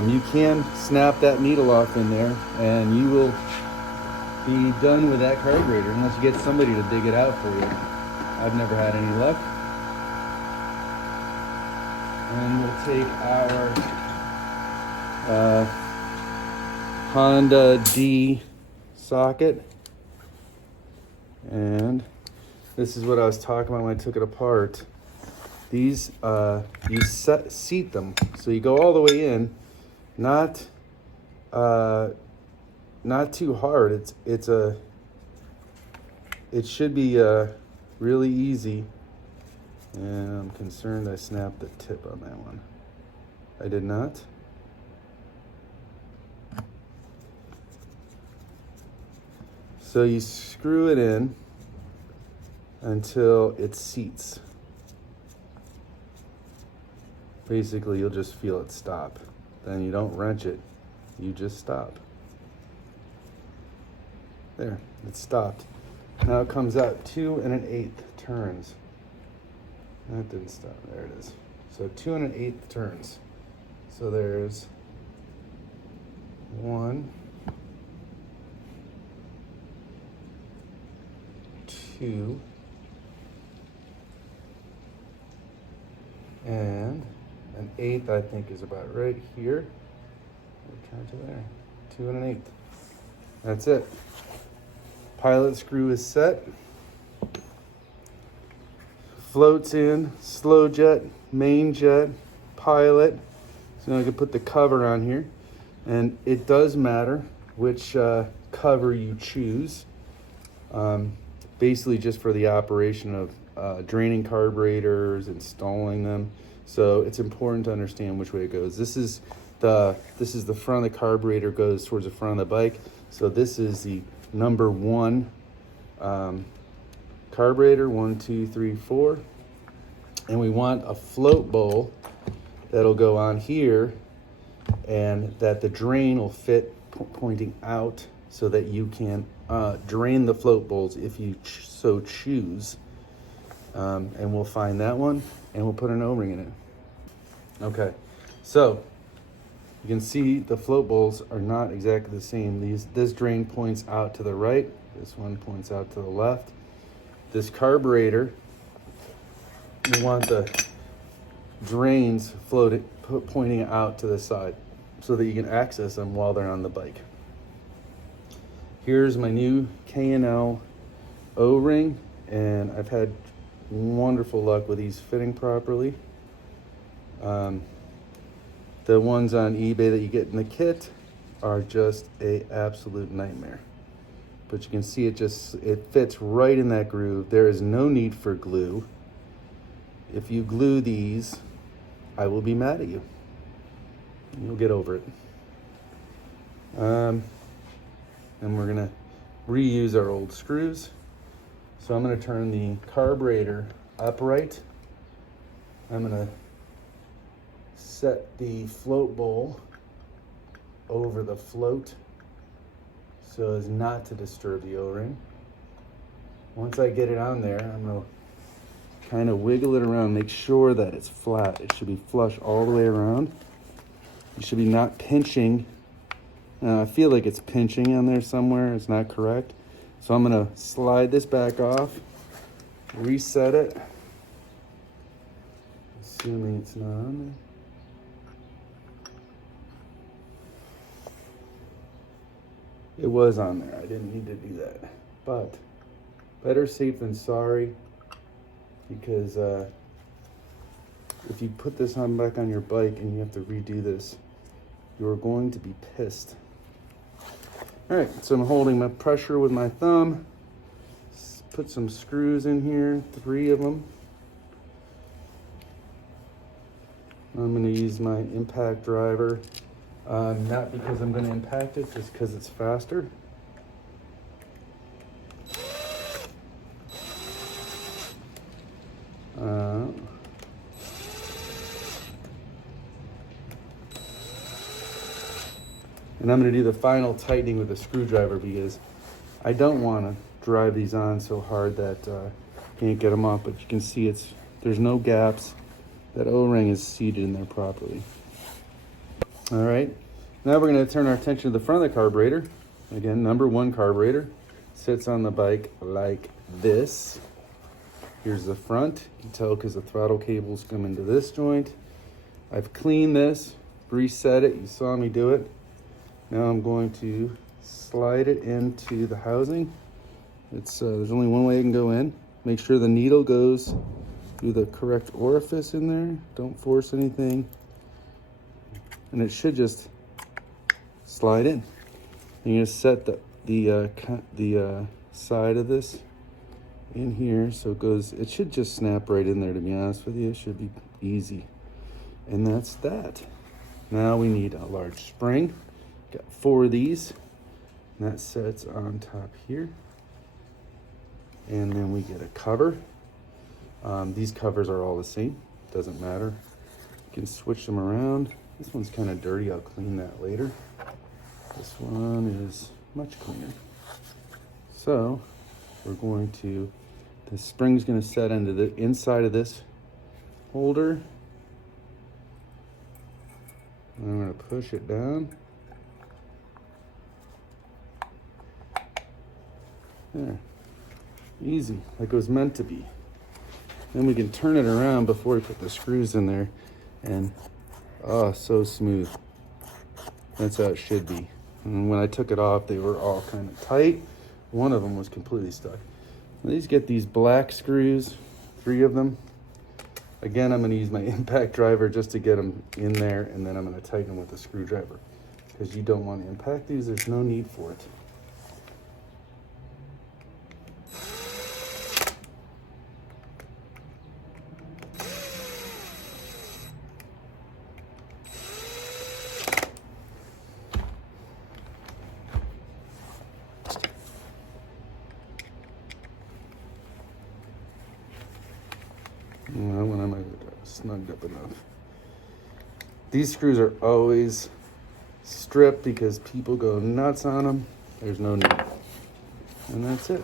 You can snap that needle off in there and you will be done with that carburetor unless you get somebody to dig it out for you. I've never had any luck. And we'll take our Honda D socket, and this is what I was talking about when I took it apart. These you seat them so you go all the way in, not too hard. It should be really easy. And I'm concerned I snapped the tip on that one. I did not. So you screw it in until it seats. Basically, you'll just feel it stop. Then you don't wrench it, you just stop. There, it stopped. Now it comes out 2 1/8 turns. That didn't stop, there it is. So 2 1/8 turns. So there's 1, 2, and 1/8 I think is about right here. Turn to there, 2 1/8. That's it. Pilot screw is set. Floats in, slow jet, main jet, pilot. So now I can put the cover on here. And it does matter which cover you choose. Basically just for the operation of draining carburetors, installing them. So it's important to understand which way it goes. This is This is the front of the carburetor, goes towards the front of the bike. So this is the number 1 carburetor, 1, 2, 3, 4. And we want a float bowl that'll go on here, and that the drain will fit pointing out, so that you can drain the float bowls if you so choose. And we'll find that one, and we'll put an O-ring in it. Okay, so you can see the float bowls are not exactly the same. This drain points out to the right. This one points out to the left. This carburetor, you want the drains pointing out to the side so that you can access them while they're on the bike. Here's my new K&L O-ring, and I've had wonderful luck with these fitting properly. The ones on eBay that you get in the kit are just a absolute nightmare. But you can see it fits right in that groove. There is no need for glue. If you glue these, I will be mad at you. You'll get over it. And we're gonna reuse our old screws. So I'm gonna turn the carburetor upright. I'm gonna set the float bowl over the float so as not to disturb the O-ring. Once I get it on there, I'm gonna kind of wiggle it around, make sure that it's flat. It should be flush all the way around. You should be not pinching. I feel like it's pinching on there somewhere. It's not correct. So I'm gonna slide this back off, reset it, assuming it's not on there. It was on there. I didn't need to do that. But better safe than sorry, because if you put this on back on your bike and you have to redo this, you're going to be pissed. All right, so I'm holding my pressure with my thumb. Put some screws in here, 3 of them. I'm gonna use my impact driver. Not because I'm gonna impact it, just because it's faster. And I'm gonna do the final tightening with a screwdriver, because I don't wanna drive these on so hard that can't get them off, but you can see there's no gaps. That O-ring is seated in there properly. All right, now we're gonna turn our attention to the front of the carburetor. Again, number 1 carburetor. Sits on the bike like this. Here's the front. You can tell because the throttle cables come into this joint. I've cleaned this, reset it. You saw me do it. Now I'm going to slide it into the housing. There's only one way it can go in. Make sure the needle goes through the correct orifice in there. Don't force anything. And it should just slide in. You're gonna set the side of this in here so it should just snap right in there, to be honest with you. It should be easy. And that's that. Now we need a large spring. Got 4 of these. And that sets on top here. And then we get a cover. These covers are all the same. Doesn't matter. You can switch them around. This one's kind of dirty. I'll clean that later. This one is much cleaner. So the spring's going to set into the inside of this holder. I'm going to push it down. There. Easy, like it was meant to be. Then we can turn it around before we put the screws in there, and oh, so smooth. That's how it should be. And when I took it off, they were all kind of tight. One of them was completely stuck. These get these black screws, 3 of them. Again, I'm going to use my impact driver just to get them in there, and then I'm going to tighten them with a screwdriver, because you don't want to impact these. There's no need for it. snugged up enough. These screws are always stripped because people go nuts on them. There's no need. And that's it.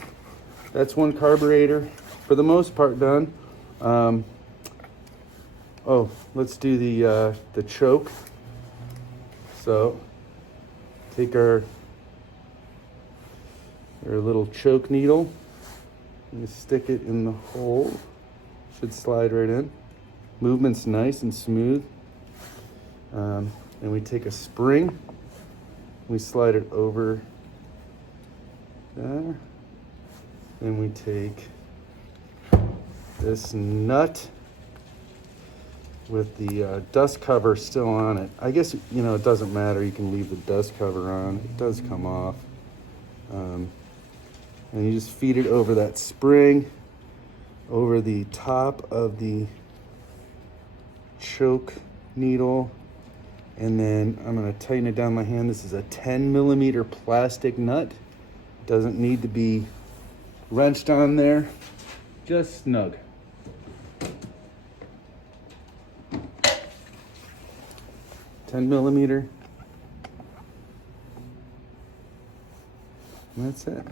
That's one carburetor, for the most part, done. Oh, let's do the choke. So, take our little choke needle and stick it in the hole. Should slide right in. Movement's nice and smooth. And we take a spring. We slide it over there. Then we take this nut with the dust cover still on it. I guess, you know, it doesn't matter. You can leave the dust cover on. It does come off. And you just feed it over that spring, over the top of the choke needle. And then I'm gonna tighten it down my hand. This is a 10mm plastic nut. Doesn't need to be wrenched on there, just snug. $10mm. And that's it.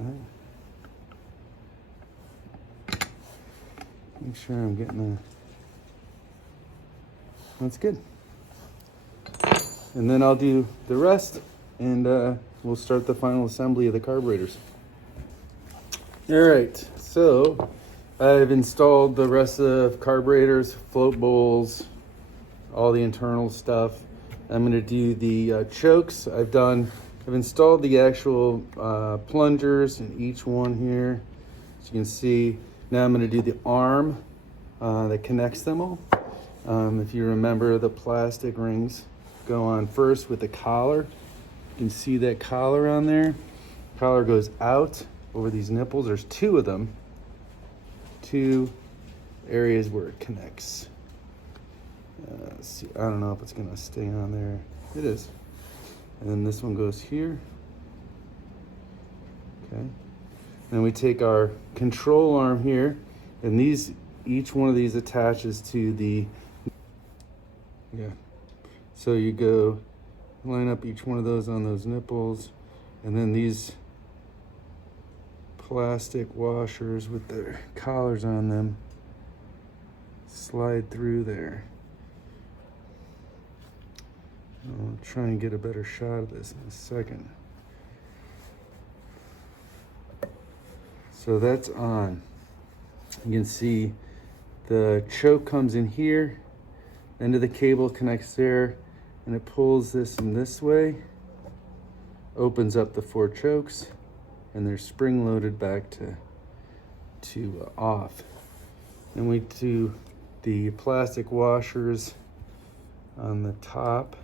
Make sure I'm getting that's good. And then I'll do the rest, and we'll start the final assembly of the carburetors. All right, so I've installed the rest of the carburetors, float bowls, all the internal stuff. I'm gonna do the chokes. I've installed the actual plungers in each one here, as you can see. Now I'm gonna do the arm that connects them all. If you remember, the plastic rings go on first with the collar. You can see that collar on there. Collar goes out over these nipples. There's two of them. Two areas where it connects. Let's see, I don't know if it's gonna stay on there. It is. And then this one goes here. Okay. Then we take our control arm here, and each one of these attaches to the, so you go line up each one of those on those nipples, and then these plastic washers with their collars on them slide through there. I'll try and get a better shot of this in a second. So that's on. You can see the choke comes in here, end of the cable connects there, and it pulls this in this way, opens up the 4 chokes, and they're spring loaded back to off. And we do the plastic washers on the top.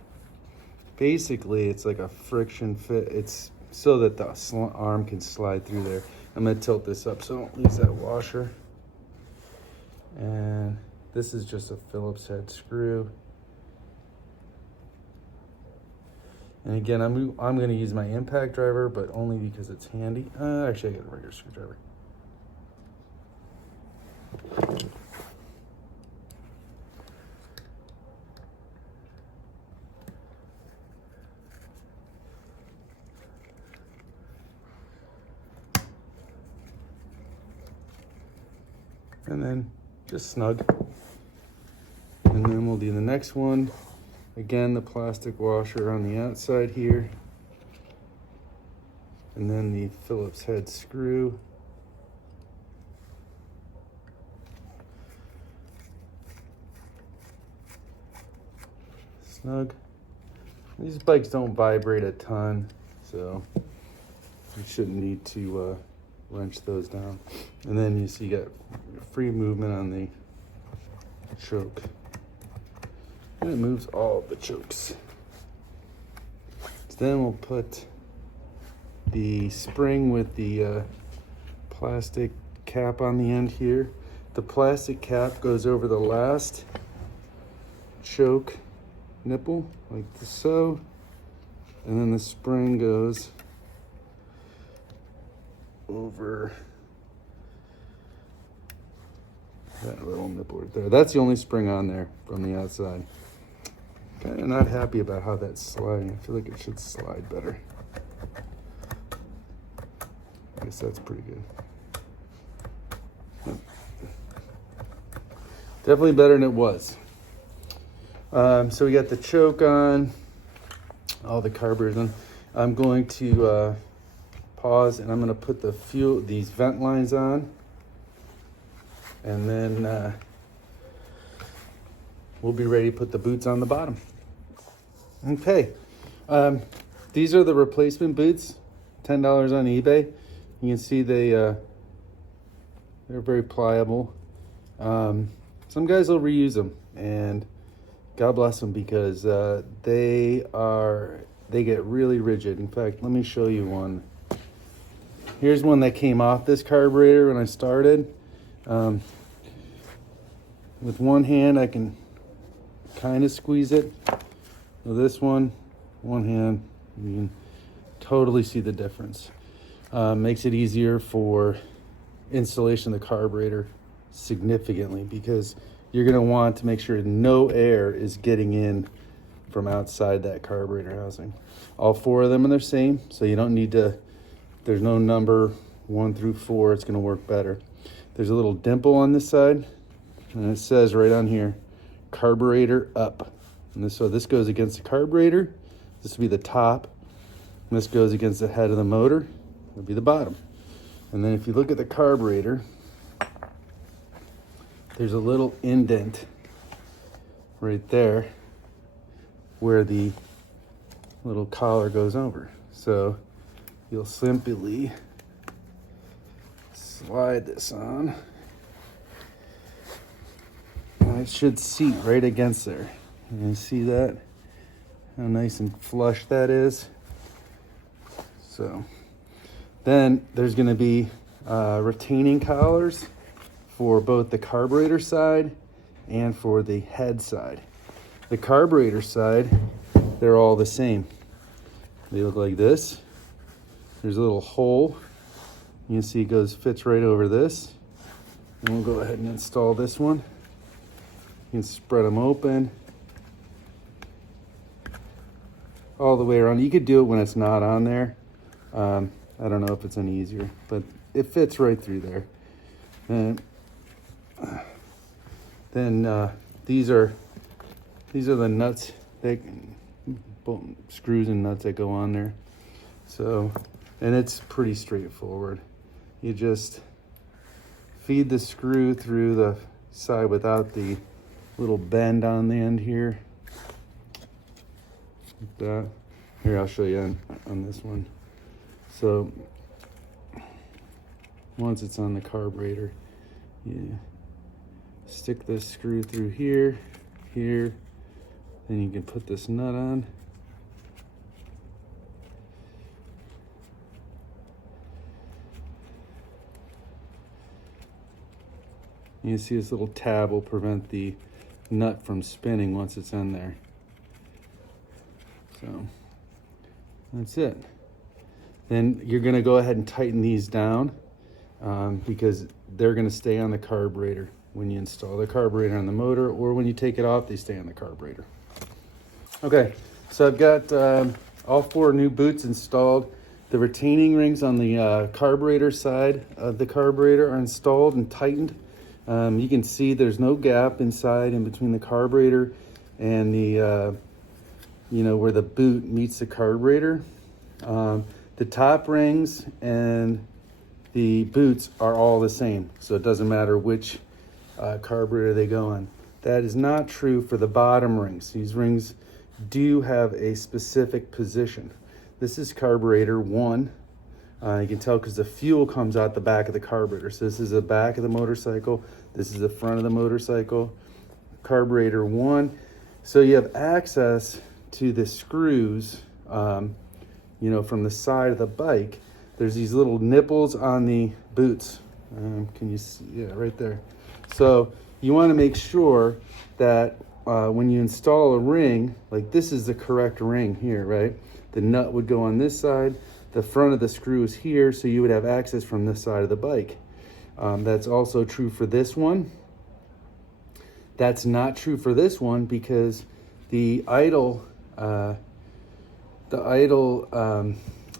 Basically, it's like a friction fit. It's so that the arm can slide through there. I'm gonna tilt this up so I don't lose that washer. And this is just a Phillips head screw. And again, I'm gonna use my impact driver, but only because it's handy. Actually, I got a regular screwdriver. And then just snug. And then we'll do the next one. Again, the plastic washer on the outside here. And then the Phillips head screw. Snug. These bikes don't vibrate a ton, so you shouldn't need to wrench those down. And then you see you got free movement on the choke. And it moves all the chokes. So then we'll put the spring with the plastic cap on the end here. The plastic cap goes over the last choke nipple, like so. And then the spring goes over That little nipple right there. That's the only spring on there from the outside. Kind of not happy about how that's sliding. I feel like it should slide better. I guess that's pretty good. Definitely better than it was. So we got the choke on, all the carburetors on. I'm going to pause and I'm going to put these vent lines on, and then we'll be ready to put the boots on the bottom. Okay, these are the replacement boots, $10 on eBay. You can see they're very pliable. Some guys will reuse them, and God bless them, because they get really rigid. In fact, let me show you one. Here's one that came off this carburetor when I started. With one hand, I can kind of squeeze it. With this one hand, you can totally see the difference. Makes it easier for installation of the carburetor significantly, because you're going to want to make sure no air is getting in from outside that carburetor housing. All four of them are the same, so you don't need to, there's no number 1 through 4. It's going to work better. There's a little dimple on this side, and it says right on here, carburetor up. And so this goes against the carburetor. This will be the top. And this goes against the head of the motor. It'll be the bottom. And then if you look at the carburetor, there's a little indent right there where the little collar goes over. So you'll simply slide this on, and it should seat right against there. You can see that, how nice and flush that is. So then there's going to be retaining collars for both the carburetor side and for the head side. The carburetor side, they're all the same. They look like this. There's a little hole. You can see it fits right over this. And we'll go ahead and install this one. You can spread them open all the way around. You could do it when it's not on there. I don't know if it's any easier, but it fits right through there. And then these are the nuts, screws and nuts that go on there. So, and it's pretty straightforward. You just feed the screw through the side without the little bend on the end here. Like that. Here, I'll show you on this one. So once it's on the carburetor, you stick this screw through here, then you can put this nut on. You see this little tab will prevent the nut from spinning once it's in there. So that's it. Then you're going to go ahead and tighten these down because they're going to stay on the carburetor when you install the carburetor on the motor, or when you take it off, they stay on the carburetor. Okay, so I've got all 4 new boots installed. The retaining rings on the carburetor side of the carburetor are installed and tightened. You can see there's no gap inside in between the carburetor and the, where the boot meets the carburetor. The top rings and the boots are all the same, so it doesn't matter which carburetor they go on. That is not true for the bottom rings. These rings do have a specific position. This is carburetor 1. You can tell because the fuel comes out the back of the carburetor. So this is the back of the motorcycle. This is the front of the motorcycle. Carburetor 1. So you have access to the screws, from the side of the bike. There's these little nipples on the boots. Can you see? Yeah, right there. So you want to make sure that when you install a ring, like this is the correct ring here, right? The nut would go on this side. The front of the screw is here, so you would have access from this side of the bike. That's also true for this one. That's not true for this one because the idle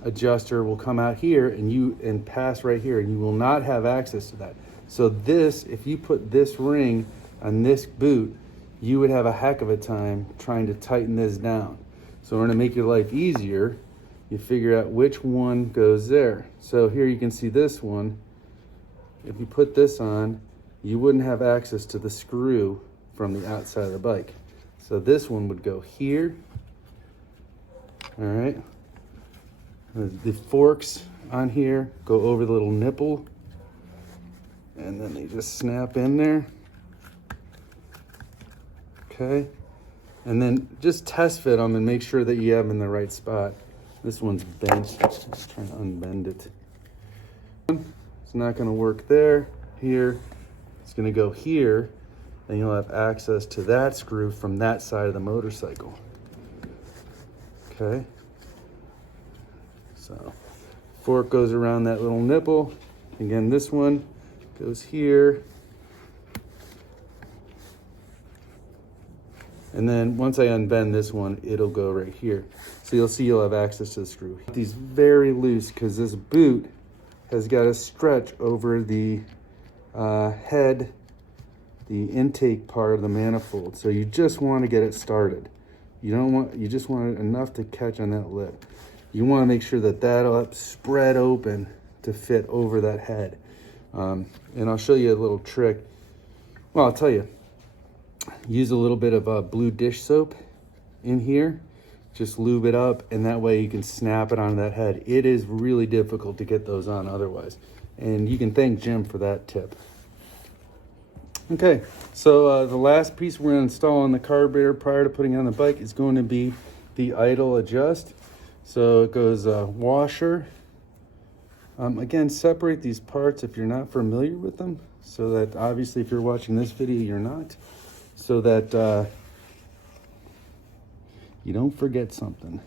adjuster will come out here and pass right here, and you will not have access to that. So this, if you put this ring on this boot, you would have a heck of a time trying to tighten this down. So in order to make your life easier, you figure out which one goes there. So here you can see this one. If you put this on, you wouldn't have access to the screw from the outside of the bike. So this one would go here. All right. The forks on here go over the little nipple, and then they just snap in there. Okay. And then just test fit them and make sure that you have them in the right spot. This one's bent. Just trying to unbend it. It's not going to work there. Here, it's going to go here. Then you'll have access to that screw from that side of the motorcycle. Okay. So, fork goes around that little nipple. Again, this one goes here. And then once I unbend this one, it'll go right here. So you'll see you'll have access to the screw. These very loose because this boot has got a stretch over the head, the intake part of the manifold. So you just want to get it started. You just want it enough to catch on that lip. You want to make sure that that'll spread open to fit over that head. And I'll show you a little trick. Well, I'll tell you. Use a little bit of blue dish soap in here. Just lube it up, and that way you can snap it onto that head. It is really difficult to get those on otherwise. And you can thank Jim for that tip. Okay, so the last piece we're going to install on the carburetor prior to putting it on the bike is going to be the idle adjust. So it goes washer. Again, separate these parts if you're not familiar with them, so that obviously if you're watching this video, you're not. So that you don't forget something.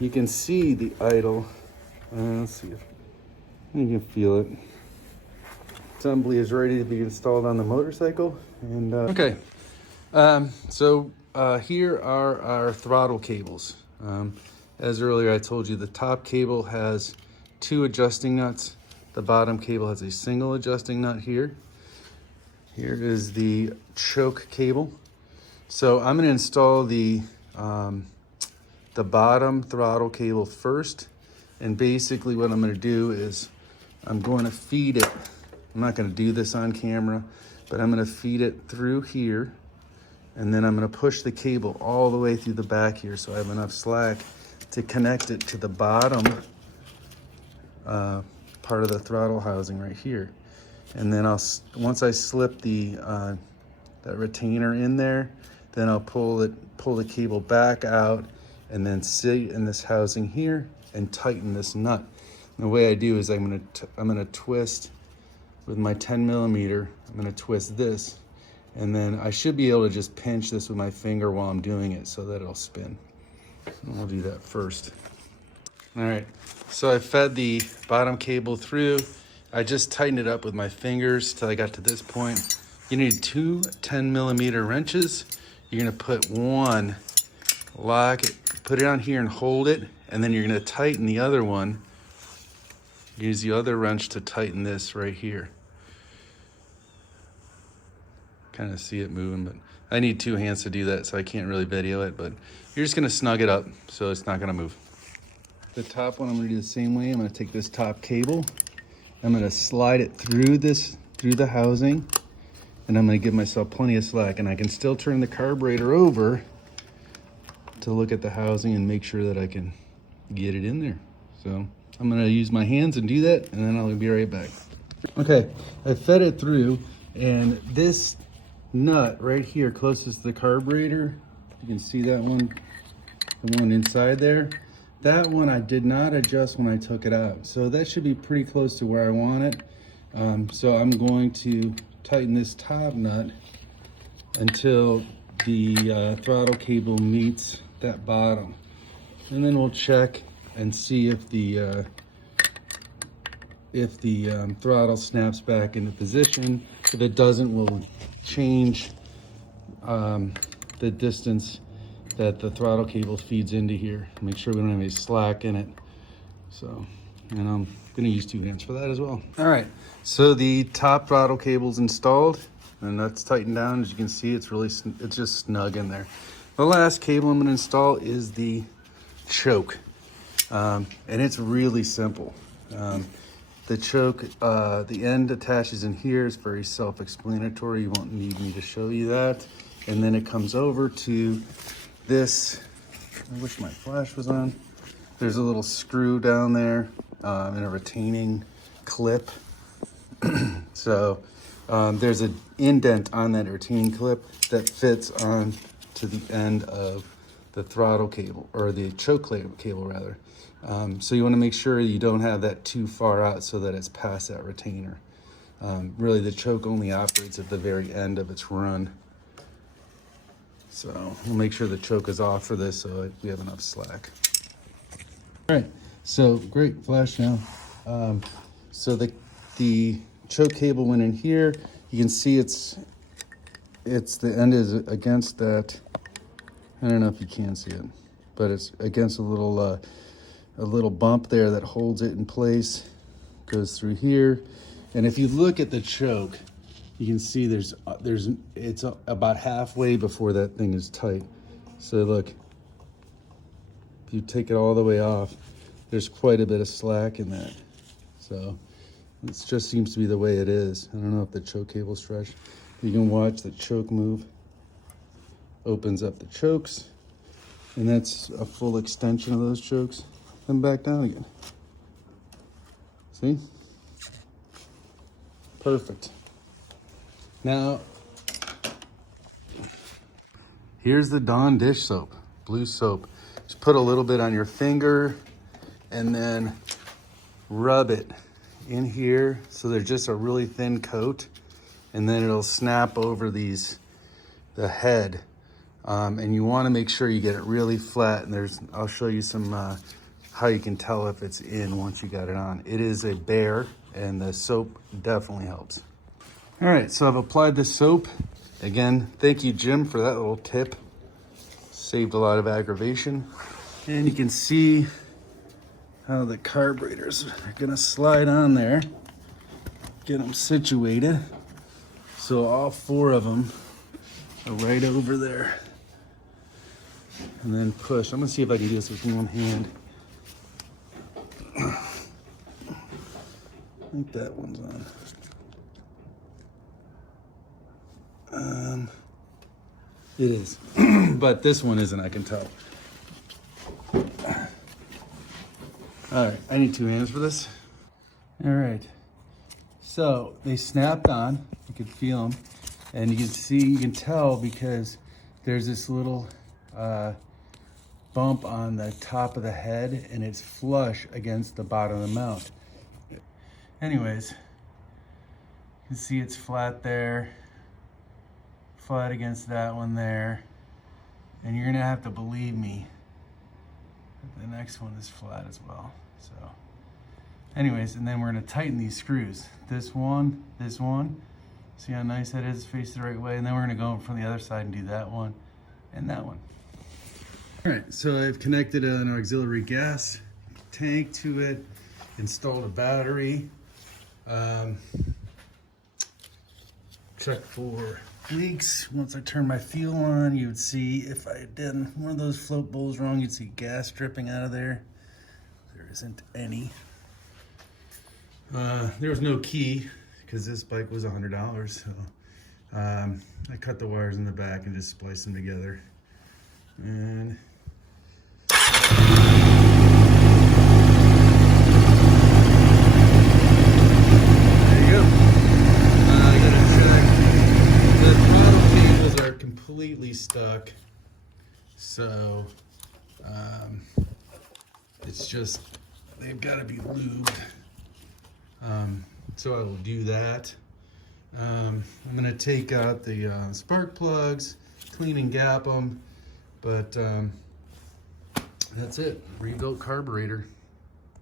You can see the idle. Let's see if you can feel it. Assembly is ready to be installed on the motorcycle. And okay, so here are our throttle cables. As earlier I told you, the top cable has 2 adjusting nuts. The bottom cable has a single adjusting nut here. Here is the choke cable. So I'm going to install the bottom throttle cable first. And basically what I'm going to do is I'm going to feed it. I'm not going to do this on camera, but I'm going to feed it through here. And then I'm going to push the cable all the way through the back here so I have enough slack to connect it to the bottom part of the throttle housing right here. And then once I slip that retainer in there, then I'll pull the cable back out and then sit in this housing here and tighten this nut. And the way I do is I'm gonna twist with my 10 millimeter. I'm gonna twist this, and then I should be able to just pinch this with my finger while I'm doing it so that it'll spin. So I'll do that first. All right, so I fed the bottom cable through. I just tightened it up with my fingers till I got to this point. You need 2 10 millimeter wrenches. You're gonna put one, lock it, put it on here and hold it, and then you're gonna tighten the other one. Use the other wrench to tighten this right here. Kind of see it moving, but I need 2 hands to do that, so I can't really video it, but you're just gonna snug it up so it's not gonna move. The top one I'm gonna do the same way. I'm gonna take this top cable, I'm gonna slide it through the housing, and I'm gonna give myself plenty of slack, and I can still turn the carburetor over to look at the housing and make sure that I can get it in there. So I'm gonna use my hands and do that, and then I'll be right back. Okay, I fed it through, and this nut right here closest to the carburetor, you can see that one, the one inside there, that one I did not adjust when I took it out. So that should be pretty close to where I want it. So I'm going to tighten this top nut until the throttle cable meets that bottom. And then we'll check and see if the throttle snaps back into position. If it doesn't, we'll change the distance that the throttle cable feeds into here. Make sure we don't have any slack in it. So, and I'm gonna use 2 hands for that as well. All right, so the top throttle cable's installed and that's tightened down. As you can see, it's just snug in there. The last cable I'm gonna install is the choke. And it's really simple. The choke, the end attaches in here. It's very self-explanatory. You won't need me to show you that. And then it comes over to this. I wish my flash was on. There's a little screw down there and a retaining clip. So there's an indent on that retaining clip that fits on to the end of the throttle cable, or the choke cable rather. So you want to make sure you don't have that too far out so that it's past that retainer. Really, the choke only operates at the very end of its run. So we'll make sure the choke is off for this so we have enough slack. All right, so great flash now. So the choke cable went in here. You can see the end is against that. I don't know if you can see it, but it's against a little bump there that holds it in place. Goes through here, and if you look at the choke, you can see it's about halfway before that thing is tight. So look, if you take it all the way off, there's quite a bit of slack in that. So it just seems to be the way it is. I don't know if the choke cable's stretched. You can watch the choke move. Opens up the chokes, and that's a full extension of those chokes. Then back down again. See? Perfect. Now, here's the Dawn dish soap, blue soap. Just put a little bit on your finger and then rub it in here so there's just a really thin coat, and then it'll snap over the head. And you want to make sure you get it really flat. And I'll show you some how you can tell if it's in once you got it on. It is a bare, and the soap definitely helps. All right, so I've applied the soap. Again, thank you, Jim, for that little tip. Saved a lot of aggravation. And you can see how the carburetors are gonna slide on there. Get them situated. So all 4 of them are right over there. And then push. I'm gonna see if I can do this with one hand. I think that one's on. It is, but this one isn't, I can tell. All right, I need 2 hands for this. All right, so they snapped on. You can feel them, and you can tell because there's this little bump on the top of the head, and it's flush against the bottom of the mount. Anyways, you can see it's flat there, flat against that one there, and you're gonna have to believe me that the next one is flat as well. So anyways, and then we're gonna tighten these screws. This one, see how nice that is, face the right way, and then we're gonna go from the other side and do that one and that one. All right, so I've connected an auxiliary gas tank to it, installed a battery, check for leaks. Once I turn my fuel on, you would see if I had done one of those float bowls wrong, you'd see gas dripping out of there. There isn't any. There was no key because this bike was $100, so I cut the wires in the back and just spliced them together. And completely stuck, so it's just they've got to be lubed, so I will do that. I'm gonna take out the spark plugs, clean and gap them, but that's it. Rebuilt carburetor.